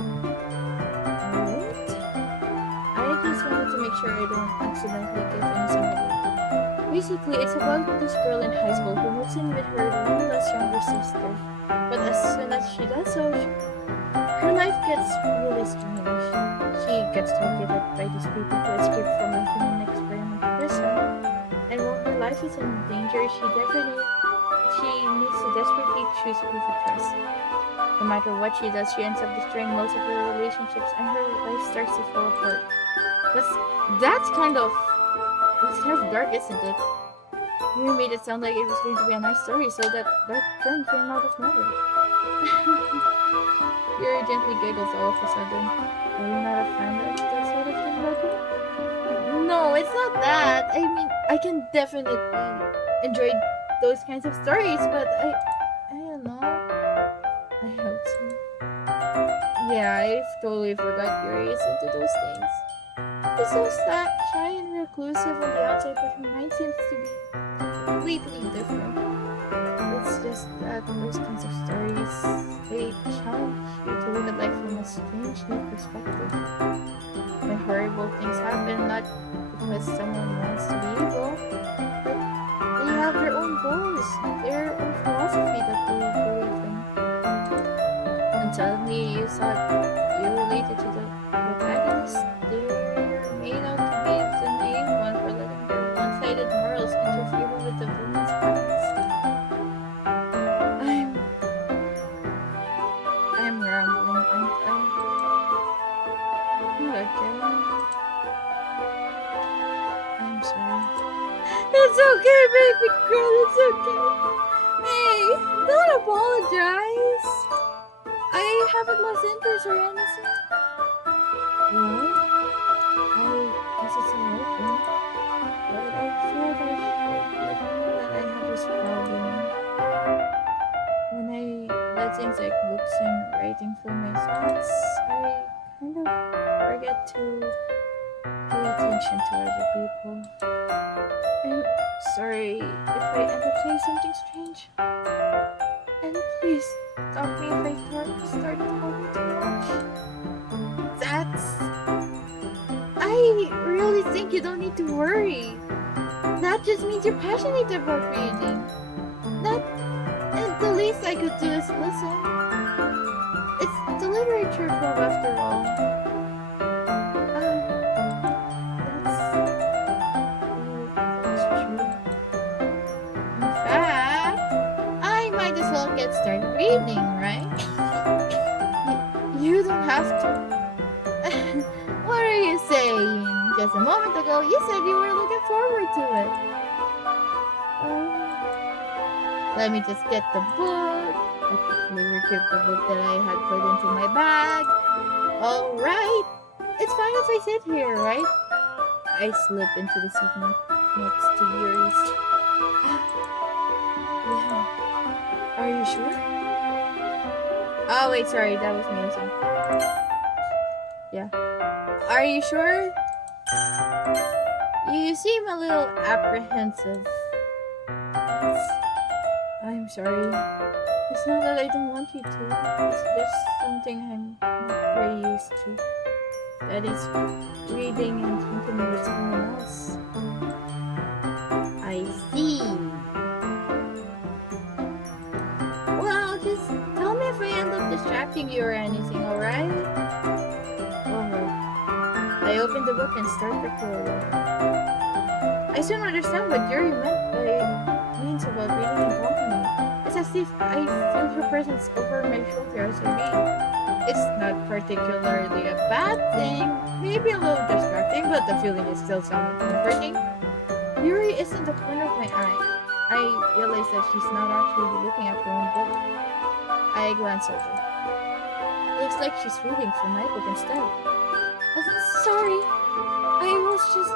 Alright. I just wanted to make sure I don't accidentally give anything away. Basically, it's about this girl in high school who moves in with her long-lost younger sister. But as soon as she does so, her life gets really strange. She gets targeted by these people who escaped from a human experiment prison. And while her life is in danger, she needs to desperately choose who to trust. No matter what she does, she ends up destroying most of her relationships and her life starts to fall apart. That's kind of dark, isn't it? You made it sound like it was going to be a nice story, so that dark turn came out of nowhere. Yuri gently giggles all of a sudden. Are you not a fan of that sort of thing, Marco? No, it's not that. I mean, I can definitely enjoy those kinds of stories, but I don't know. I hope so. Yeah, I've totally forgot Yuri is into those things. He's so shy and reclusive on the outside, but her mind seems to be completely different. It's just that those kinds of stories, they challenge you to look at life from a strange new perspective. When horrible things happen, not because someone wants to be evil, but they have their own goals, their own philosophy that they believe in. And suddenly you thought you related to the protagonist. They're made out to be the naive one for letting their one-sided morals interfere with the villain's plans. I'm rambling, aren't I? Not again. I'm sorry. It's okay, baby girl, it's okay. Hey, don't apologize. I haven't lost interest or anything. Well, I guess it's alright then. But I feel like I should let you know that I have this problem. When I let things like books and writing fill my thoughts, I kind of forget to pay attention to other people. I'm sorry if I end up saying something strange. And please stop me if I start talking too much. I really think you don't need to worry. That just means you're passionate about reading. And the least I could do is listen. It's the literature club after all. That's true. In fact, I might as well get started reading, right? You don't have to. What are you saying? Just a moment ago, you said you were looking forward to it. Let me just get the book. I quickly retrieved the book that I had put into my bag. Alright. It's fine if I sit here, right? I slip into the seat next to Yuri's. Yeah. Are you sure? Oh, wait, sorry. That was me, I think. Yeah. Are you sure? You seem a little apprehensive. I'm sorry. It's not that I don't want you to. It's just something I'm not very used to. That is reading and thinking with someone else. I see. Well, just tell me if I end up distracting you or anything, alright? Alright. I open the book and start the prologue. I soon understand what Yuri means about reading in company. It's as if I feel her presence over my shoulder as I read. It's not particularly a bad thing, maybe a little distracting, but the feeling is still somewhat comforting. Yuri is in the corner of my eye. I realize that she's not actually looking at her own book. I glance over. Looks like she's reading from my book instead. Sorry, I was just...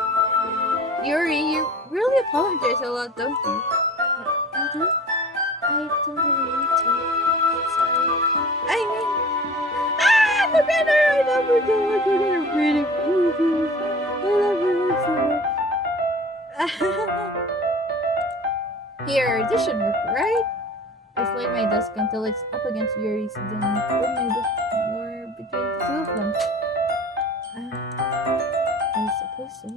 Yuri, you really apologize a lot, don't you? I do? I don't really need to. Sorry. I mean... Look at her! I love her so much. Look at her pretty faces. I love her so much. Here, this should work, right? I slide my desk until it's up against Yuri's, then put my book more between the two of them. I suppose so.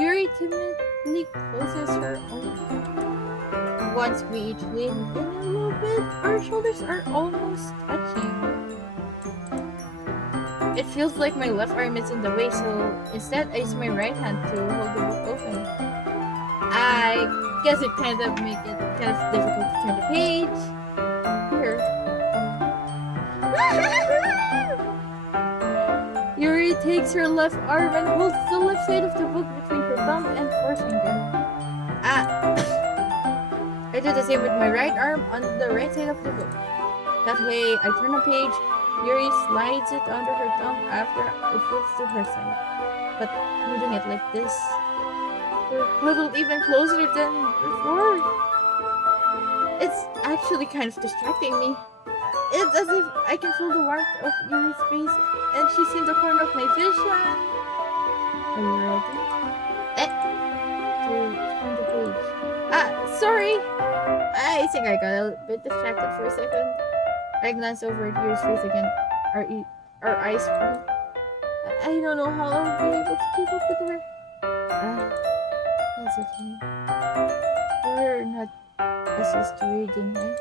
Yuri timidly closes her own. Once we each lean in a little bit, our shoulders are almost touching. It feels like my left arm is in the way, so instead I use my right hand to hold the book open. I guess it kind of makes it kind of difficult to turn the page. Here. Yuri takes her left arm and holds the left side of the book between her thumb and forefinger. I do the same with my right arm on the right side of the book. That way, I turn a page, Yuri slides it under her thumb after it flips to her side. But moving it like this, we're huddled even closer than before. It's actually kind of distracting me. It's as if I can feel the warmth of Yuri's face and she's in the corner of my vision. Are you ready? To turn the page. Sorry. I think I got a bit distracted for a second. I glance over at Yuri's face again. Our eyes meet. I don't know how I'll be able to keep up with her. That's okay. We're not as used to reading, right?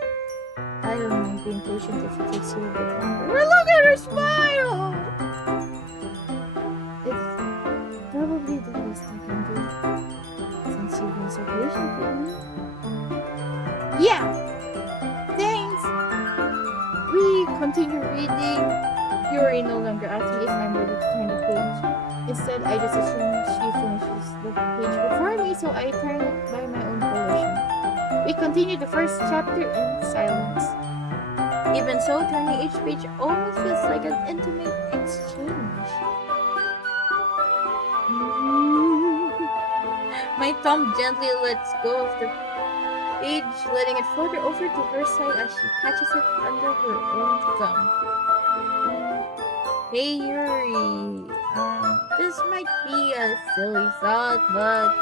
I don't mind being patient if it takes you a bit longer. Look at her smile! It's probably the least I can do, since you've been so patient with me. Yeah! Thanks! We continue reading. Yuri no longer asks me if I'm ready to turn the page. Instead, I just assume she finishes the page before me, so I turn it by my own volition. We continue the first chapter in silence. Even so, turning each page almost feels like an intimate exchange. My thumb gently lets go of the page, letting it flutter over to her side as she catches it under her own thumb. Hey Yuri, this might be a silly thought, but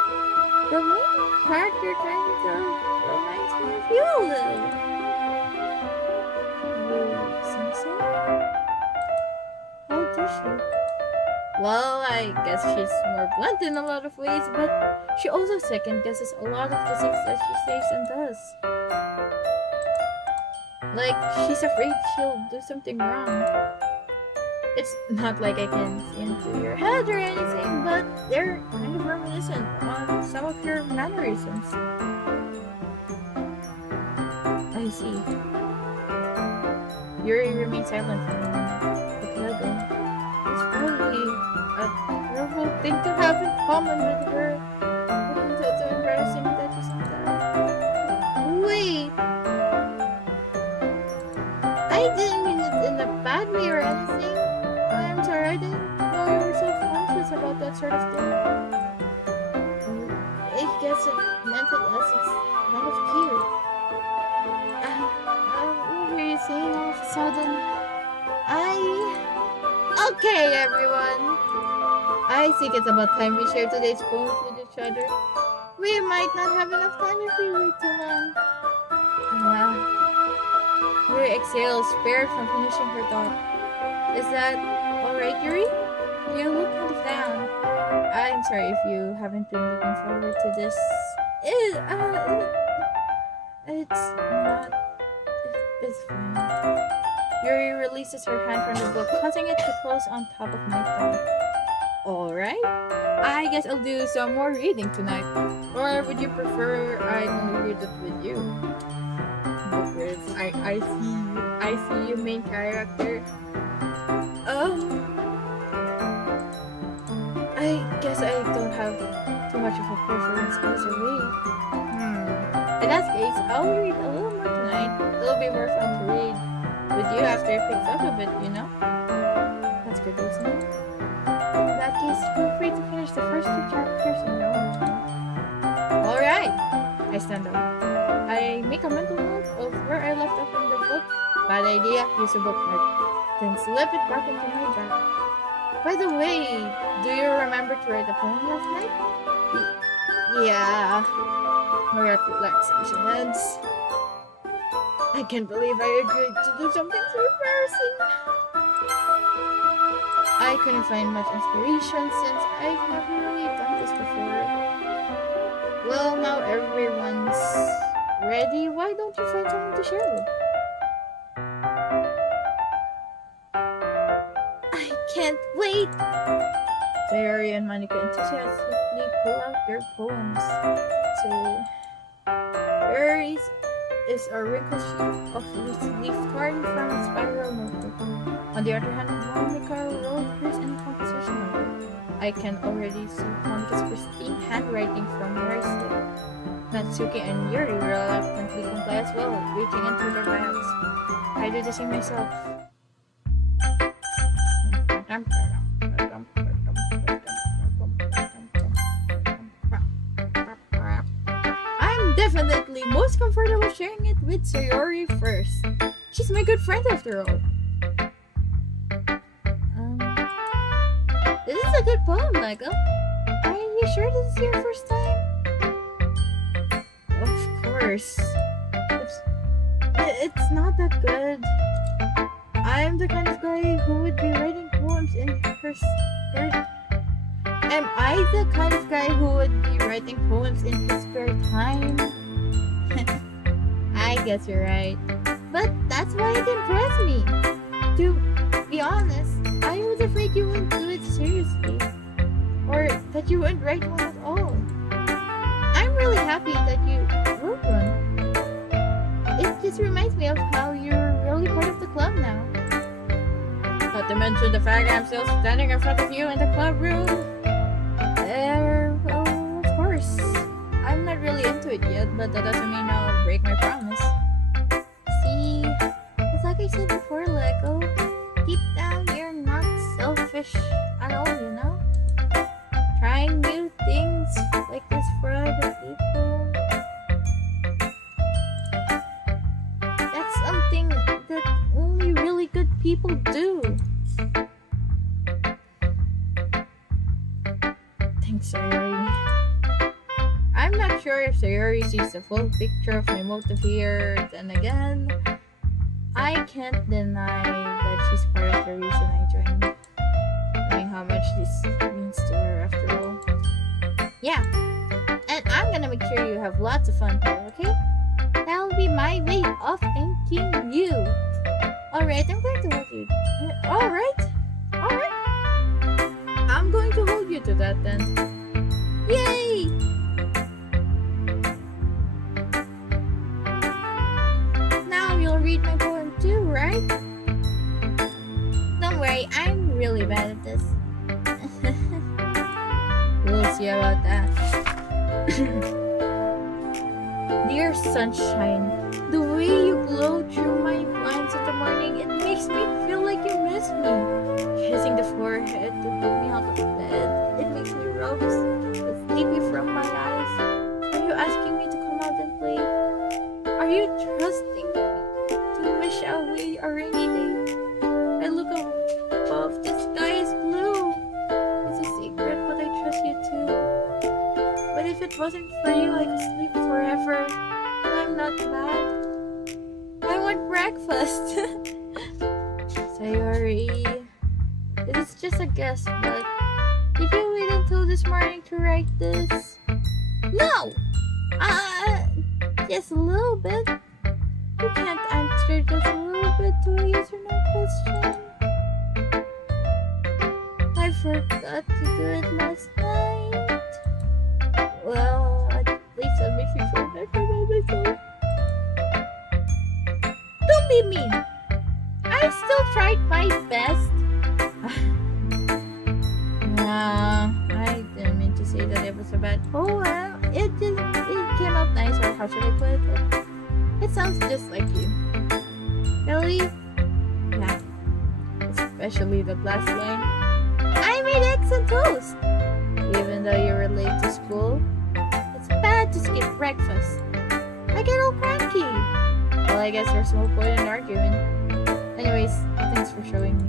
the main character kind of reminds me of you a little. You think so? How does she? Well, I guess she's more blunt in a lot of ways, but she also second guesses a lot of the things that she says and does. Like, she's afraid she'll do something wrong. It's not like I can see into your head or anything, but they're kind of reminiscent on some of your mannerisms. I see. Yuri remains silent for a moment, but Lego. It's probably a terrible thing to have in common with her. But it's so embarrassing that you said that. Wait! I didn't mean it in a bad way or anything. I'm sorry, I didn't know you were self-conscious about that sort of thing. I guess it meant it as it's kind of cute. What were you saying all of a sudden? Okay, everyone. I think it's about time we share today's poems with each other. We might not have enough time if we wait too long. Yuri exhales, spared from finishing her thought. Is that alright, Yuri? You look kind of down. I'm sorry if you haven't been looking forward to this. It's not... It's fine. Yuri releases her hand from the book, causing it to close on top of my thumb. Alright. I guess I'll do some more reading tonight. Or would you prefer I only read it with you? Book reads. I see you main character. I guess I don't have too much of a preference either way. In that case, I'll read a little more tonight. It'll be more fun to read with you after it picks up a bit, you know? That's good, isn't it? In that case, feel free to finish the first 2 chapters in your own time. Alright! I stand up. I make a mental note of where I left off in the book. Bad idea, use a bookmark. Then slip it back into my bag. By the way, do you remember to write a poem last night? Yeah. We're at relaxation ends. I can't believe I agreed to do something so embarrassing. I couldn't find much inspiration since I've never really done this before. Well, now everyone's ready. Why don't you find someone to share with? I can't wait! Sayori and Monica enthusiastically pull out their poems. So, Sayori's is a wrinkled sheet of loose leaf torn from a spiral notebook. On the other hand, Monica wrote hers in a composition notebook. I can already see Monica's pristine handwriting from where I sit. Natsuki and Yuri reluctantly comply as well, reaching into their bags. I do the same myself. I'm definitely most comfortable sharing it with Sayori first. She's my good friend after all. This is a good poem, Lego. Are you sure this is your first time? Of course. It's not that good. I'm the kind of guy who would be writing poems in her spare. Am I the kind of guy who would be writing poems in his spare time? I guess you're right. But that's why it impressed me. To be honest, I was afraid you wouldn't do it seriously. Or that you wouldn't write one at all. I'm really happy that you wrote one. It just reminds me of how you're really part of the club now. Not to mention the fact I'm still standing in front of you in the club room. Well, of course. I'm not really into it yet, but that doesn't mean I'll break my promise. See, it's like I said before, Lego. Deep down, you're not selfish at all, you know? Trying new things like this for other people. That's something that only really good people do. Thanks, Sayori. I'm not sure if Sayori sees the full picture of my motive here. Then again, I can't deny that she's part of the reason I joined. Knowing how much this means to her after all. Yeah, and I'm gonna make sure you have lots of fun here, okay? That'll be my way of thanking you. Alright, I'm going to hold you. Alright. I'm going to hold you to that then. Yay! Now you'll read my poem too, right? Don't worry, I'm really bad at this. We'll see about that. Dear sunshine, the way you glow through my blinds in the morning, it makes me feel like you miss me. Kissing the forehead to put me out of bed, it makes me rub the sleepy from my eyes. Are you asking me to come out and play? Are you trusting me to wish away a rainy day? I look above, the sky is blue. It's a secret, but I trust you too. But if it wasn't for you, I could sleep forever. I'm not mad. I want breakfast. Sayori, it is just a guess, but did you wait until this morning to write this? No! Just a little bit. You can't answer just a little bit to a yes or no question. I've forgot to do it last night. Well, at least that makes me feel better about myself. Don't be mean. I still tried my best. Yeah, I didn't mean to say that it was a bad poem. It came out nice, or how should I put it? It sounds just like you. Really? Yeah. Especially the last line. I made eggs and toast. Even though you were late to school, it's bad to skip breakfast. I get all cranky. Well, I guess there's no point in arguing. Anyways, thanks for showing me.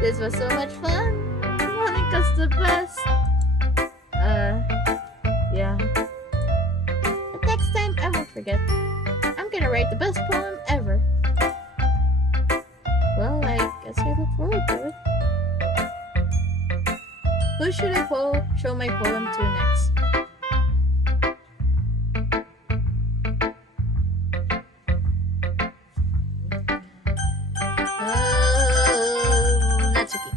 This was so much fun. Monica's the best. Yeah. But next time, I won't forget. I'm gonna write the best poem ever. Well, I guess I look forward to it. Who should I show my poem to next? Natsuki.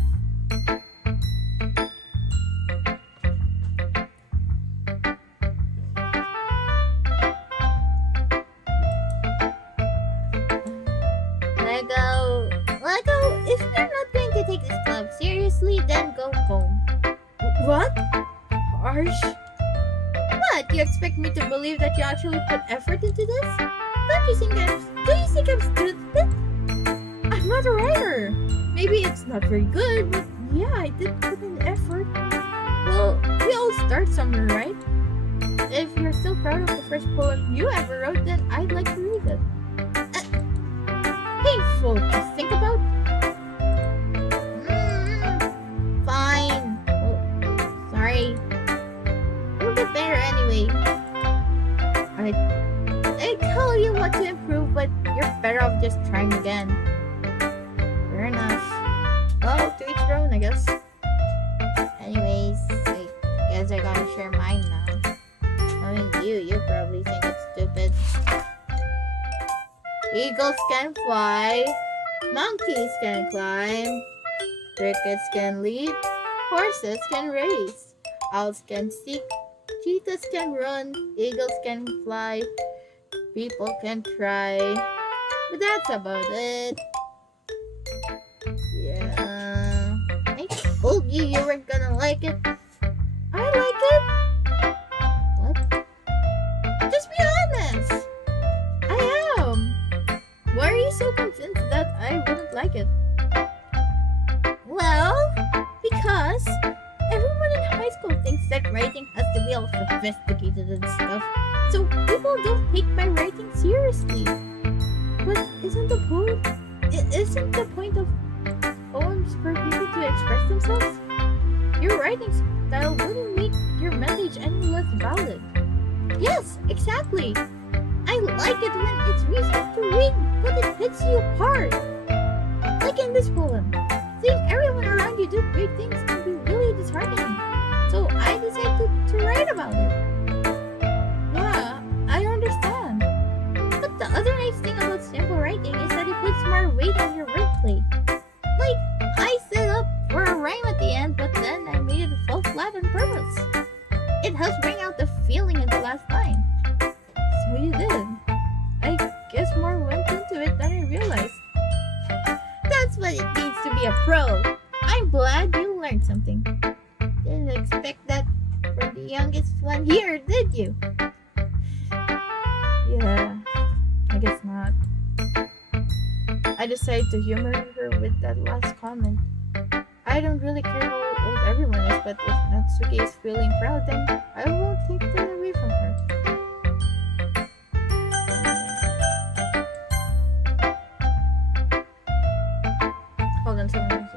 Lego, if you're not going to take this club seriously, then go home. What? Harsh? What? You expect me to believe that you actually put effort into this? Do you think I'm stupid? I'm not a writer. Maybe it's not very good, but yeah, I did put in effort. Well, we all start somewhere, right? If you're still proud of the first poem you ever wrote, then I'd like to read it. Painful to think about? Fine. Oh, sorry. You'll get better anyway. I tell you what to improve, but you're better off just trying again. Fair enough. Well, to each their own, I guess. Anyways, I guess I gotta share mine now. Knowing you probably think it's stupid. Eagles can fly, monkeys can climb, crickets can leap, horses can race, owls can seek, cheetahs can run, eagles can fly, people can try, but that's about it. Yeah, I told you weren't gonna like it. I like it. What? Just be honest. I am. Why are you so convinced that I wouldn't like it? Well, because everyone in high school thinks that writing has to be all sophisticated and stuff, so people don't take my writing seriously. But isn't the point of poems for people to express themselves? Your writing style wouldn't make your message any less valid. Yes, exactly. I like it when it's easy to read, but it hits you hard. Like in this poem, seeing everyone around you do great things can be really disheartening. So I decided to write about it. Yeah, I understand. But the other nice thing about simple writing is that it puts more weight on your wordplay. Like, I set up for a rhyme at the end, but then I made it fall flat on purpose. It helps bring out the feeling in the last line. So you did. I guess more went into it than I realized. That's what it means to be a pro. I'm glad you learned something. Didn't expect that from the youngest one here, did you? Yeah, I guess not. I decided to humor her with that last comment. I don't really care how old everyone is, but if Natsuki is feeling proud, then I won't take that away from her. Hold on, some message.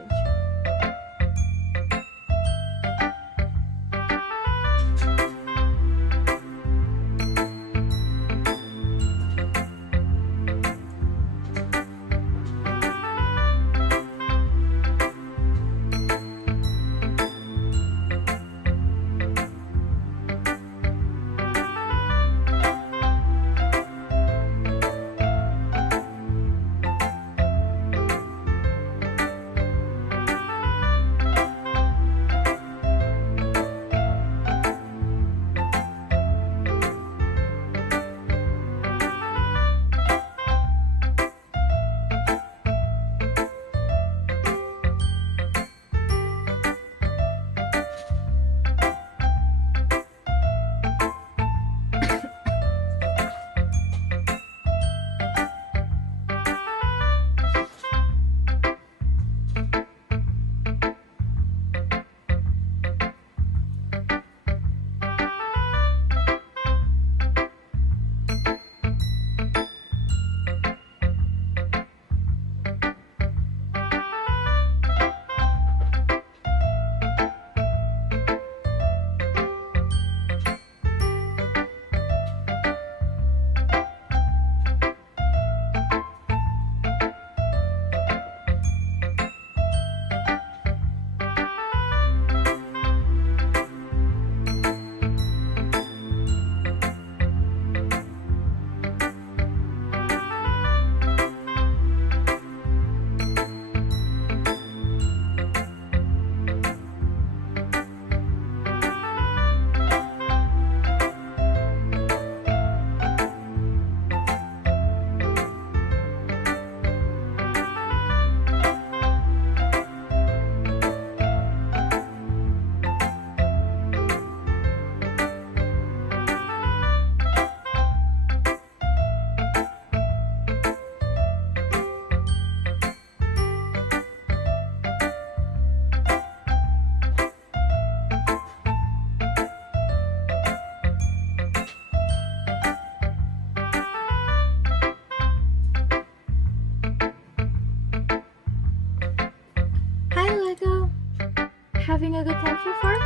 having a good time so far?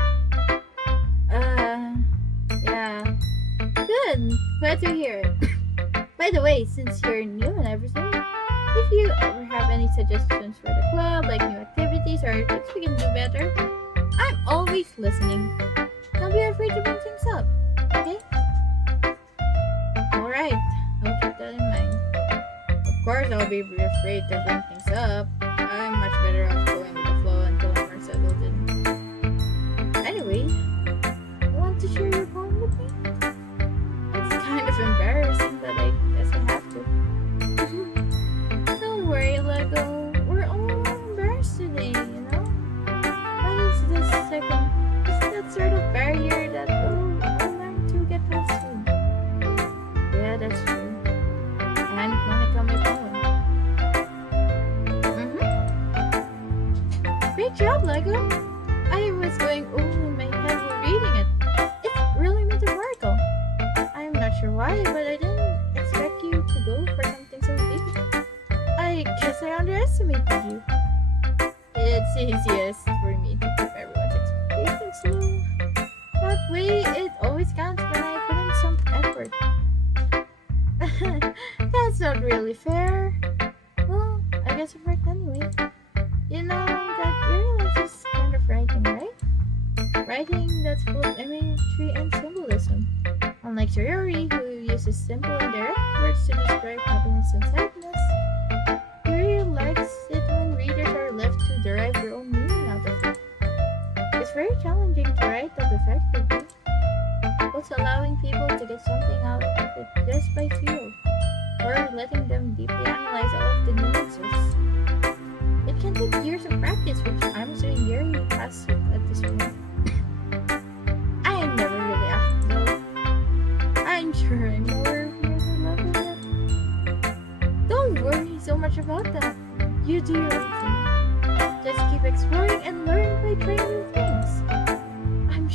Yeah. Good. Glad to hear it. By the way, since you're new and everything, if you ever have any suggestions for the club, like new activities or things we can do better, I'm always listening. Don't be afraid to bring things up, okay? Alright, I'll keep that in mind. Of course, I'll be afraid to bring things up. I'm much better off going with the flow until I'm more settled in. Anyway, want to share your poem with me? It's kind of embarrassing, but I guess I have to. Don't worry, Lego. We're all embarrassed today, you know? That is that sort of barrier that we'll learn to get past soon. Yeah, that's true. And wanna tell my poem. Great job, Lego. I was going over in my head while reading it. It's really metaphorical. I'm not sure why, but I didn't expect you to go for something so deep. I guess I underestimated you. It's easiest for me to keep everyone's expectations low. That way, it always counts when I put in some effort. That's not really fair. Well, I guess it worked anyway. You know that Uriel is kind of writing, right? Writing that's full of imagery and symbolism. Unlike Sayori, who uses simple and direct words to describe happiness and sadness, Uriel likes it when readers are left to derive their own meaning out of it. It's very challenging to write that effectively, also allowing people to get something out of it just by feel, or letting them deeply analyze all of the nuances. It can take years of practice, which I'm assuming Yuri has it at this point. I never really asked though. I'm sure I'm nowhere near the level yet. Don't worry so much about that. You do your own thing. Just keep exploring and learn by trying new things. I'm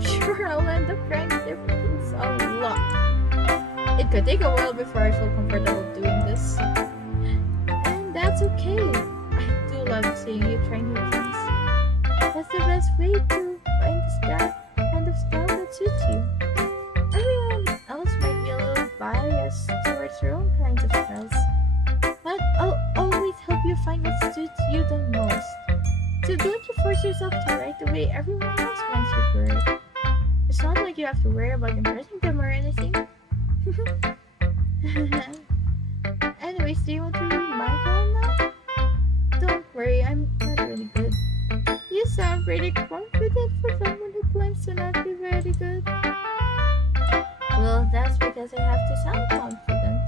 sure I'll end up trying different things a lot. It could take a while before I feel comfortable doing this. And that's okay. I do love seeing you try new things. That's the best way to find the kind of style that suits you. Everyone else might be a little biased towards their own kinds of styles, but I'll always help you find what suits you the most. So don't you force yourself to write the way everyone else wants you to write. It's not like you have to worry about impressing them or anything. Anyways, do you want to read my poem now? Don't worry, I'm not really good. You sound pretty confident for someone who claims to not be very good. Well, that's because I have to sound confident.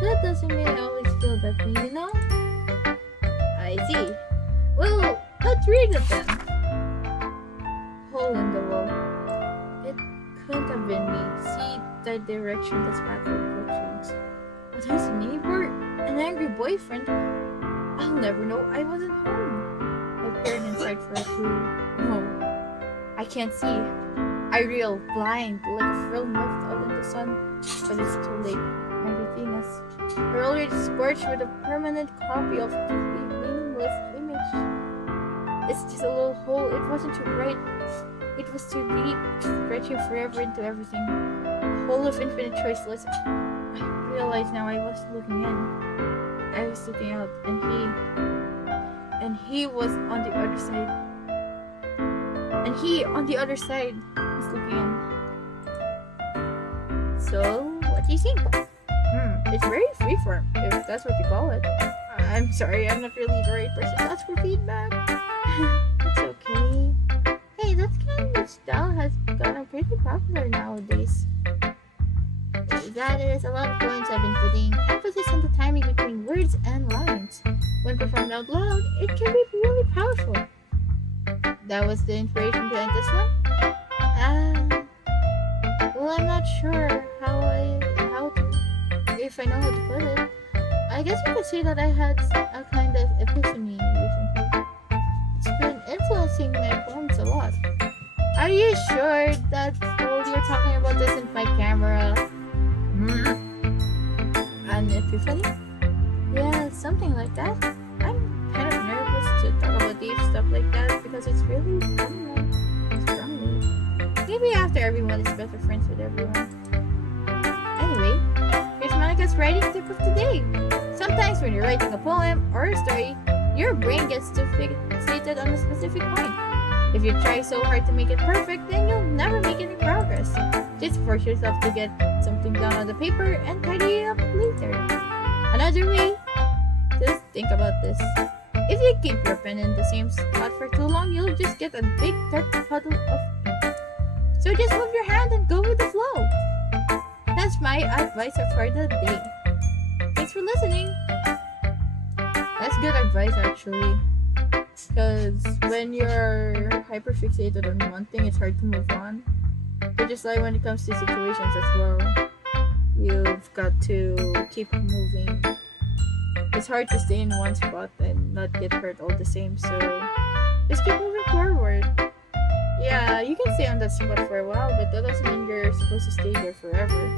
That doesn't mean I always feel that way, you know? I see. Well, let's read it then. Hole in the wall. It couldn't have been me. See the direction the sparkle protrudes. But there's a neighbor, an angry boyfriend. I'll never know I wasn't home. I peered inside for a clue. No, I can't see. I reel, blind, like a film left out in the sun. But it's too late. My retinas are already scorched with a permanent copy of the meaningless image. It's just a little hole. It wasn't too bright. It was too deep, stretching forever into everything. A hole of infinite choiceless. I realized now I was looking in. I was looking out, and he was on the other side. And he, on the other side, was looking in. So, what do you think? It's very freeform, if that's what you call it. I'm sorry, I'm not really the right person to ask for feedback. It's okay. Hey, that kind of style has gotten pretty popular nowadays. That is, a lot of poems have been putting emphasis on the timing between words and lines. When performed out loud, it can be really powerful. That was the inspiration behind this one? Well, I'm not sure if I know how to put it. I guess you could say that I had a kind of epiphany recently. It's been influencing my poems a lot. Are you sure that what you're talking about isn't my camera? An epiphany? Yeah, something like that. I'm kind of nervous to talk about deep stuff like that because it's really strongly. Maybe after everyone is better friends with everyone. Anyway, here's Monica's writing tip of the day. Sometimes when you're writing a poem or a story, your brain gets too fixated on a specific point. If you try so hard to make it perfect, then you'll never make any progress. Just force yourself to get something down on the paper and tidy it up later. Another way, just think about this. If you keep your pen in the same spot for too long, you'll just get a big dark puddle of ink. So just move your hand and go with the flow. That's my advice for the day. Thanks for listening. That's good advice actually. Because when you're hyperfixated on one thing, it's hard to move on. But just like when it comes to situations as well, you've got to keep moving. It's hard to stay in one spot and not get hurt all the same, so just keep moving forward. Yeah, you can stay on that spot for a while, but that doesn't mean you're supposed to stay there forever.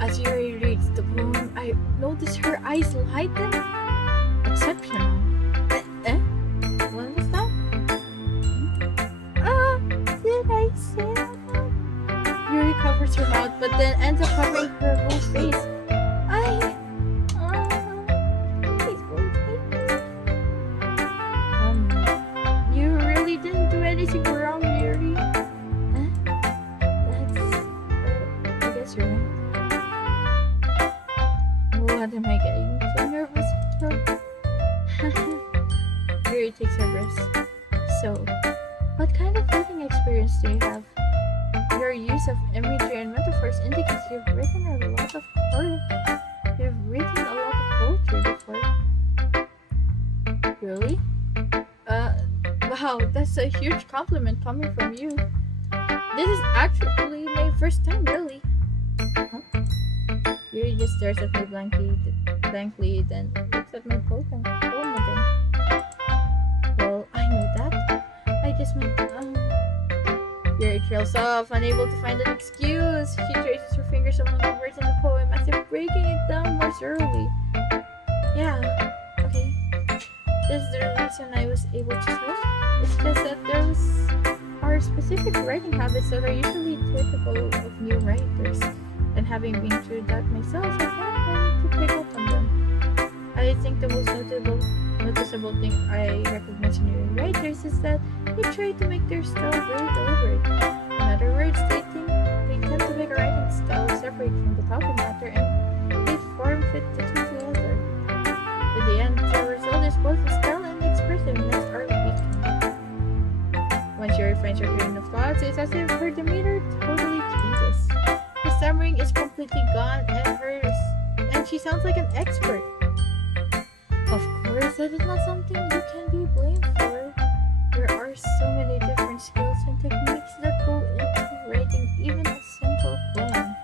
As Yuri reads the poem, I notice her eyes lighten. Exceptional. Eh? What was that? Did I say that? Yuri covers her mouth, but then ends up covering her whole face. He's going to hate me. You really didn't do anything wrong, Yuri. I guess you're right. What am I getting so nervous for? Yuri takes a breath. So, what kind of reading experience do you have? Your use of imagery and metaphors indicates you've written a lot of poetry before. Really? Wow, that's a huge compliment coming from you. This is actually my first time, really. Huh? Yuri just stares at me blankly, then looks at my poem again. Well, I know that. I just meant, Yuri trails off, unable to find an excuse. She traces her fingers along the words in the poem as if breaking it down more thoroughly. Yeah, okay. This is the reason I was able to tell. It's just that there are specific writing habits that are usually typical of new writers. And having been through that myself, I found to pick up on them. I think the most noticeable thing I recognize in new writers is that they try to make their style very deliberate. In other words, they tend to make a writing style separate from the topic matter and they form fit the two together. In the end, the result is both the style and the expressiveness are weakened. Once Yuri finds her train of thoughts, it's as if her demeanor totally changes. Her stammering is completely gone and she sounds like an expert. Of course, that is not something you can be blamed for. There are so many different skills and techniques that go into writing even a simple poem.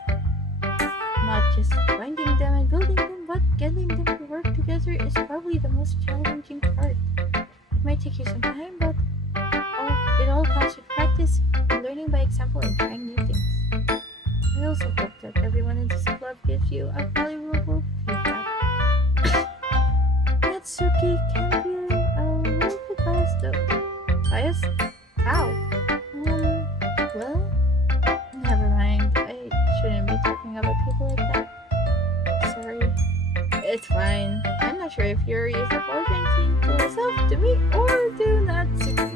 Not just finding them and building them, but getting them to work together is probably the most challenging part. It might take you some time, but it all comes with practice and learning by example and trying new things. I also hope that everyone in this club gives you a valuable feedback. Natsuki can be a little bit biased though. Biased? How? Well, never mind. I shouldn't be talking about people like that. Sorry. It's fine. I'm not sure if Yuri is apologizing to herself, to me, or to Natsuki.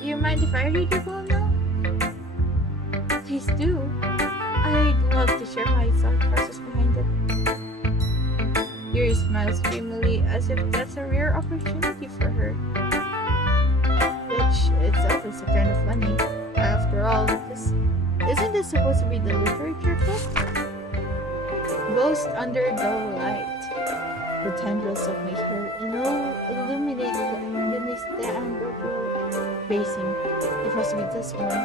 Do you mind if I read your poem now? Please do. I'd love to share my thought process behind it. Yuri smiles dreamily as if that's a rare opportunity for her. Which itself is kind of funny. After all, isn't this supposed to be the literature club? Ghost under the light. The tendrils of my hair illuminate beneath the amber basin. It must be this one.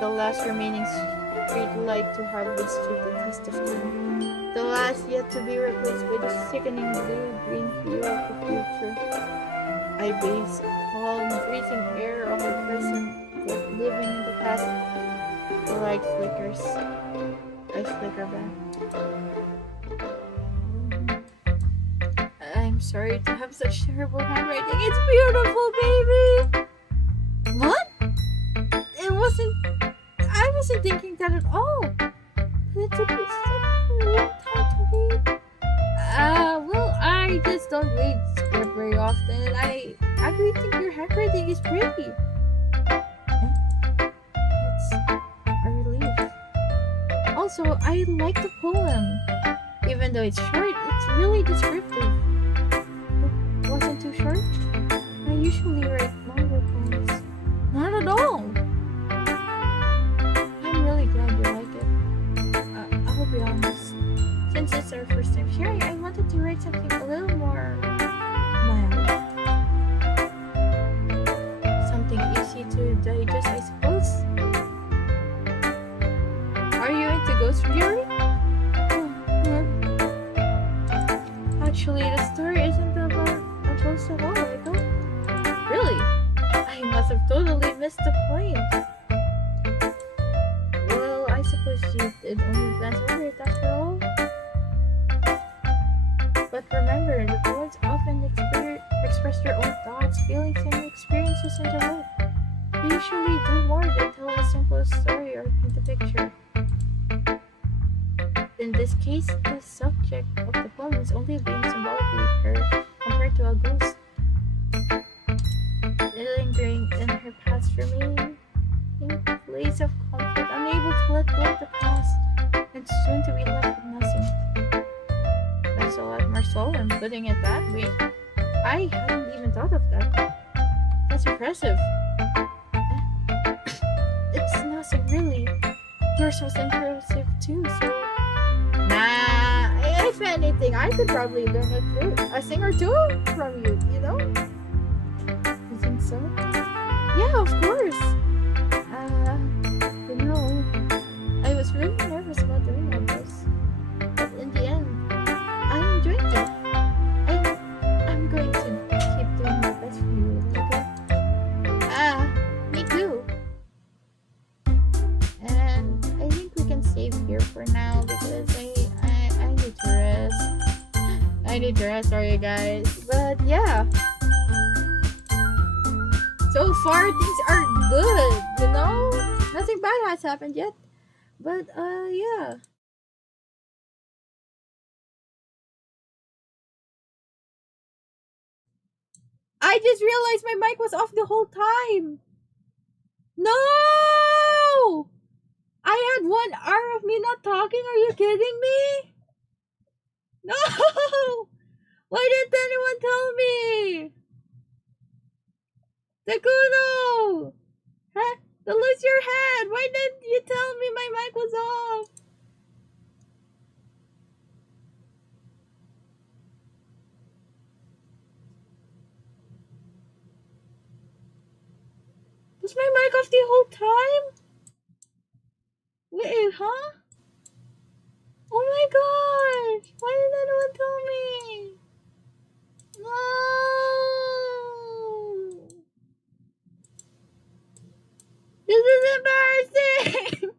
The last remaining street light to have withstood the test of time. The last yet to be replaced by the sickening blue-green hue of the future. I base calm, breathing air on the present, but living in the past. The light flickers. I flicker back. I'm sorry to have such terrible handwriting. It's beautiful, baby! What? It wasn't. I wasn't thinking that at all. But it took me such a long time to read. Well, I just don't read script very often, and I actually think your handwriting is pretty. It's a relief. Also, I like the poem. Even though it's short, it's really descriptive. It wasn't too short. I usually write longer poems. Not at all. I'm really glad you like it. I'll be honest. Since it's our first time sharing, I wanted to write something a little more mild. Something easy to digest, I suppose. Are you into ghost story? Actually, the story isn't about a ghost at all, I don't. Really? I must have totally missed the point. Well, I suppose you did only glance over it after all. But remember, the poets often express their own thoughts, feelings, and experiences in the book. They usually do more than tell a simple story or paint a picture. In this case, the subject of the poem is only being symbolically compared to a ghost. Lingering in her past, remaining in a place of comfort, unable to let go of the past, and soon to be left with nothing. That's a lot more solemn, putting it that way. I hadn't even thought of that. That's impressive. It's nothing, really. Yours was impressive too, so... Nah, if anything, I could probably learn a thing or two from you, you know? You think so? Yeah, of course. You know, I was really nervous about doing all this. But in the end, I enjoyed it. I'm going to keep doing my best for you, okay? Me too. And I think we can save here for now because I need to rest. I need to rest, sorry guys. But yeah. So far things are good, you know? Nothing bad has happened yet. But yeah. I just realized my mic was off the whole time. No! I had 1 hour of me not talking. Are you kidding me? No! Why didn't anyone tell me? Takuno! Huh? To lose your head! Why didn't you tell me my mic was off? Was my mic off the whole time? Wait, huh? Oh my gosh! Why didn't anyone tell me? No! This is embarrassing!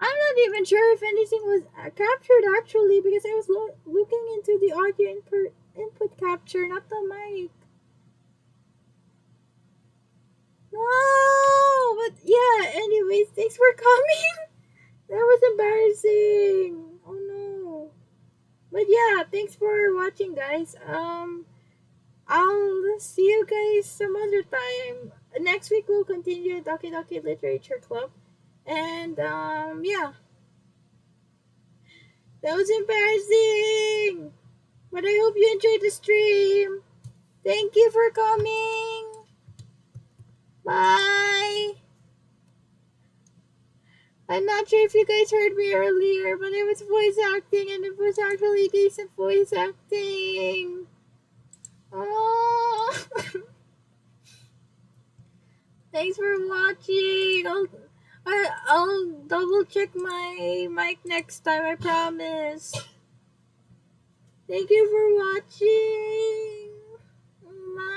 I'm not even sure if anything was captured actually because I was looking into the audio input capture, not the mic. No! But yeah, anyways, thanks for coming. That was embarrassing. Oh no. But yeah, thanks for watching, guys. I'll see you guys some other time. Next week we'll continue Doki Literature Club. And yeah. That was embarrassing. But I hope you enjoyed the stream. Thank you for coming. Bye. I'm not sure if you guys heard me earlier, but I was voice acting and it was actually decent voice acting. Oh. Thanks for watching. I'll double check my mic next time, I promise. Thank you for watching. Bye.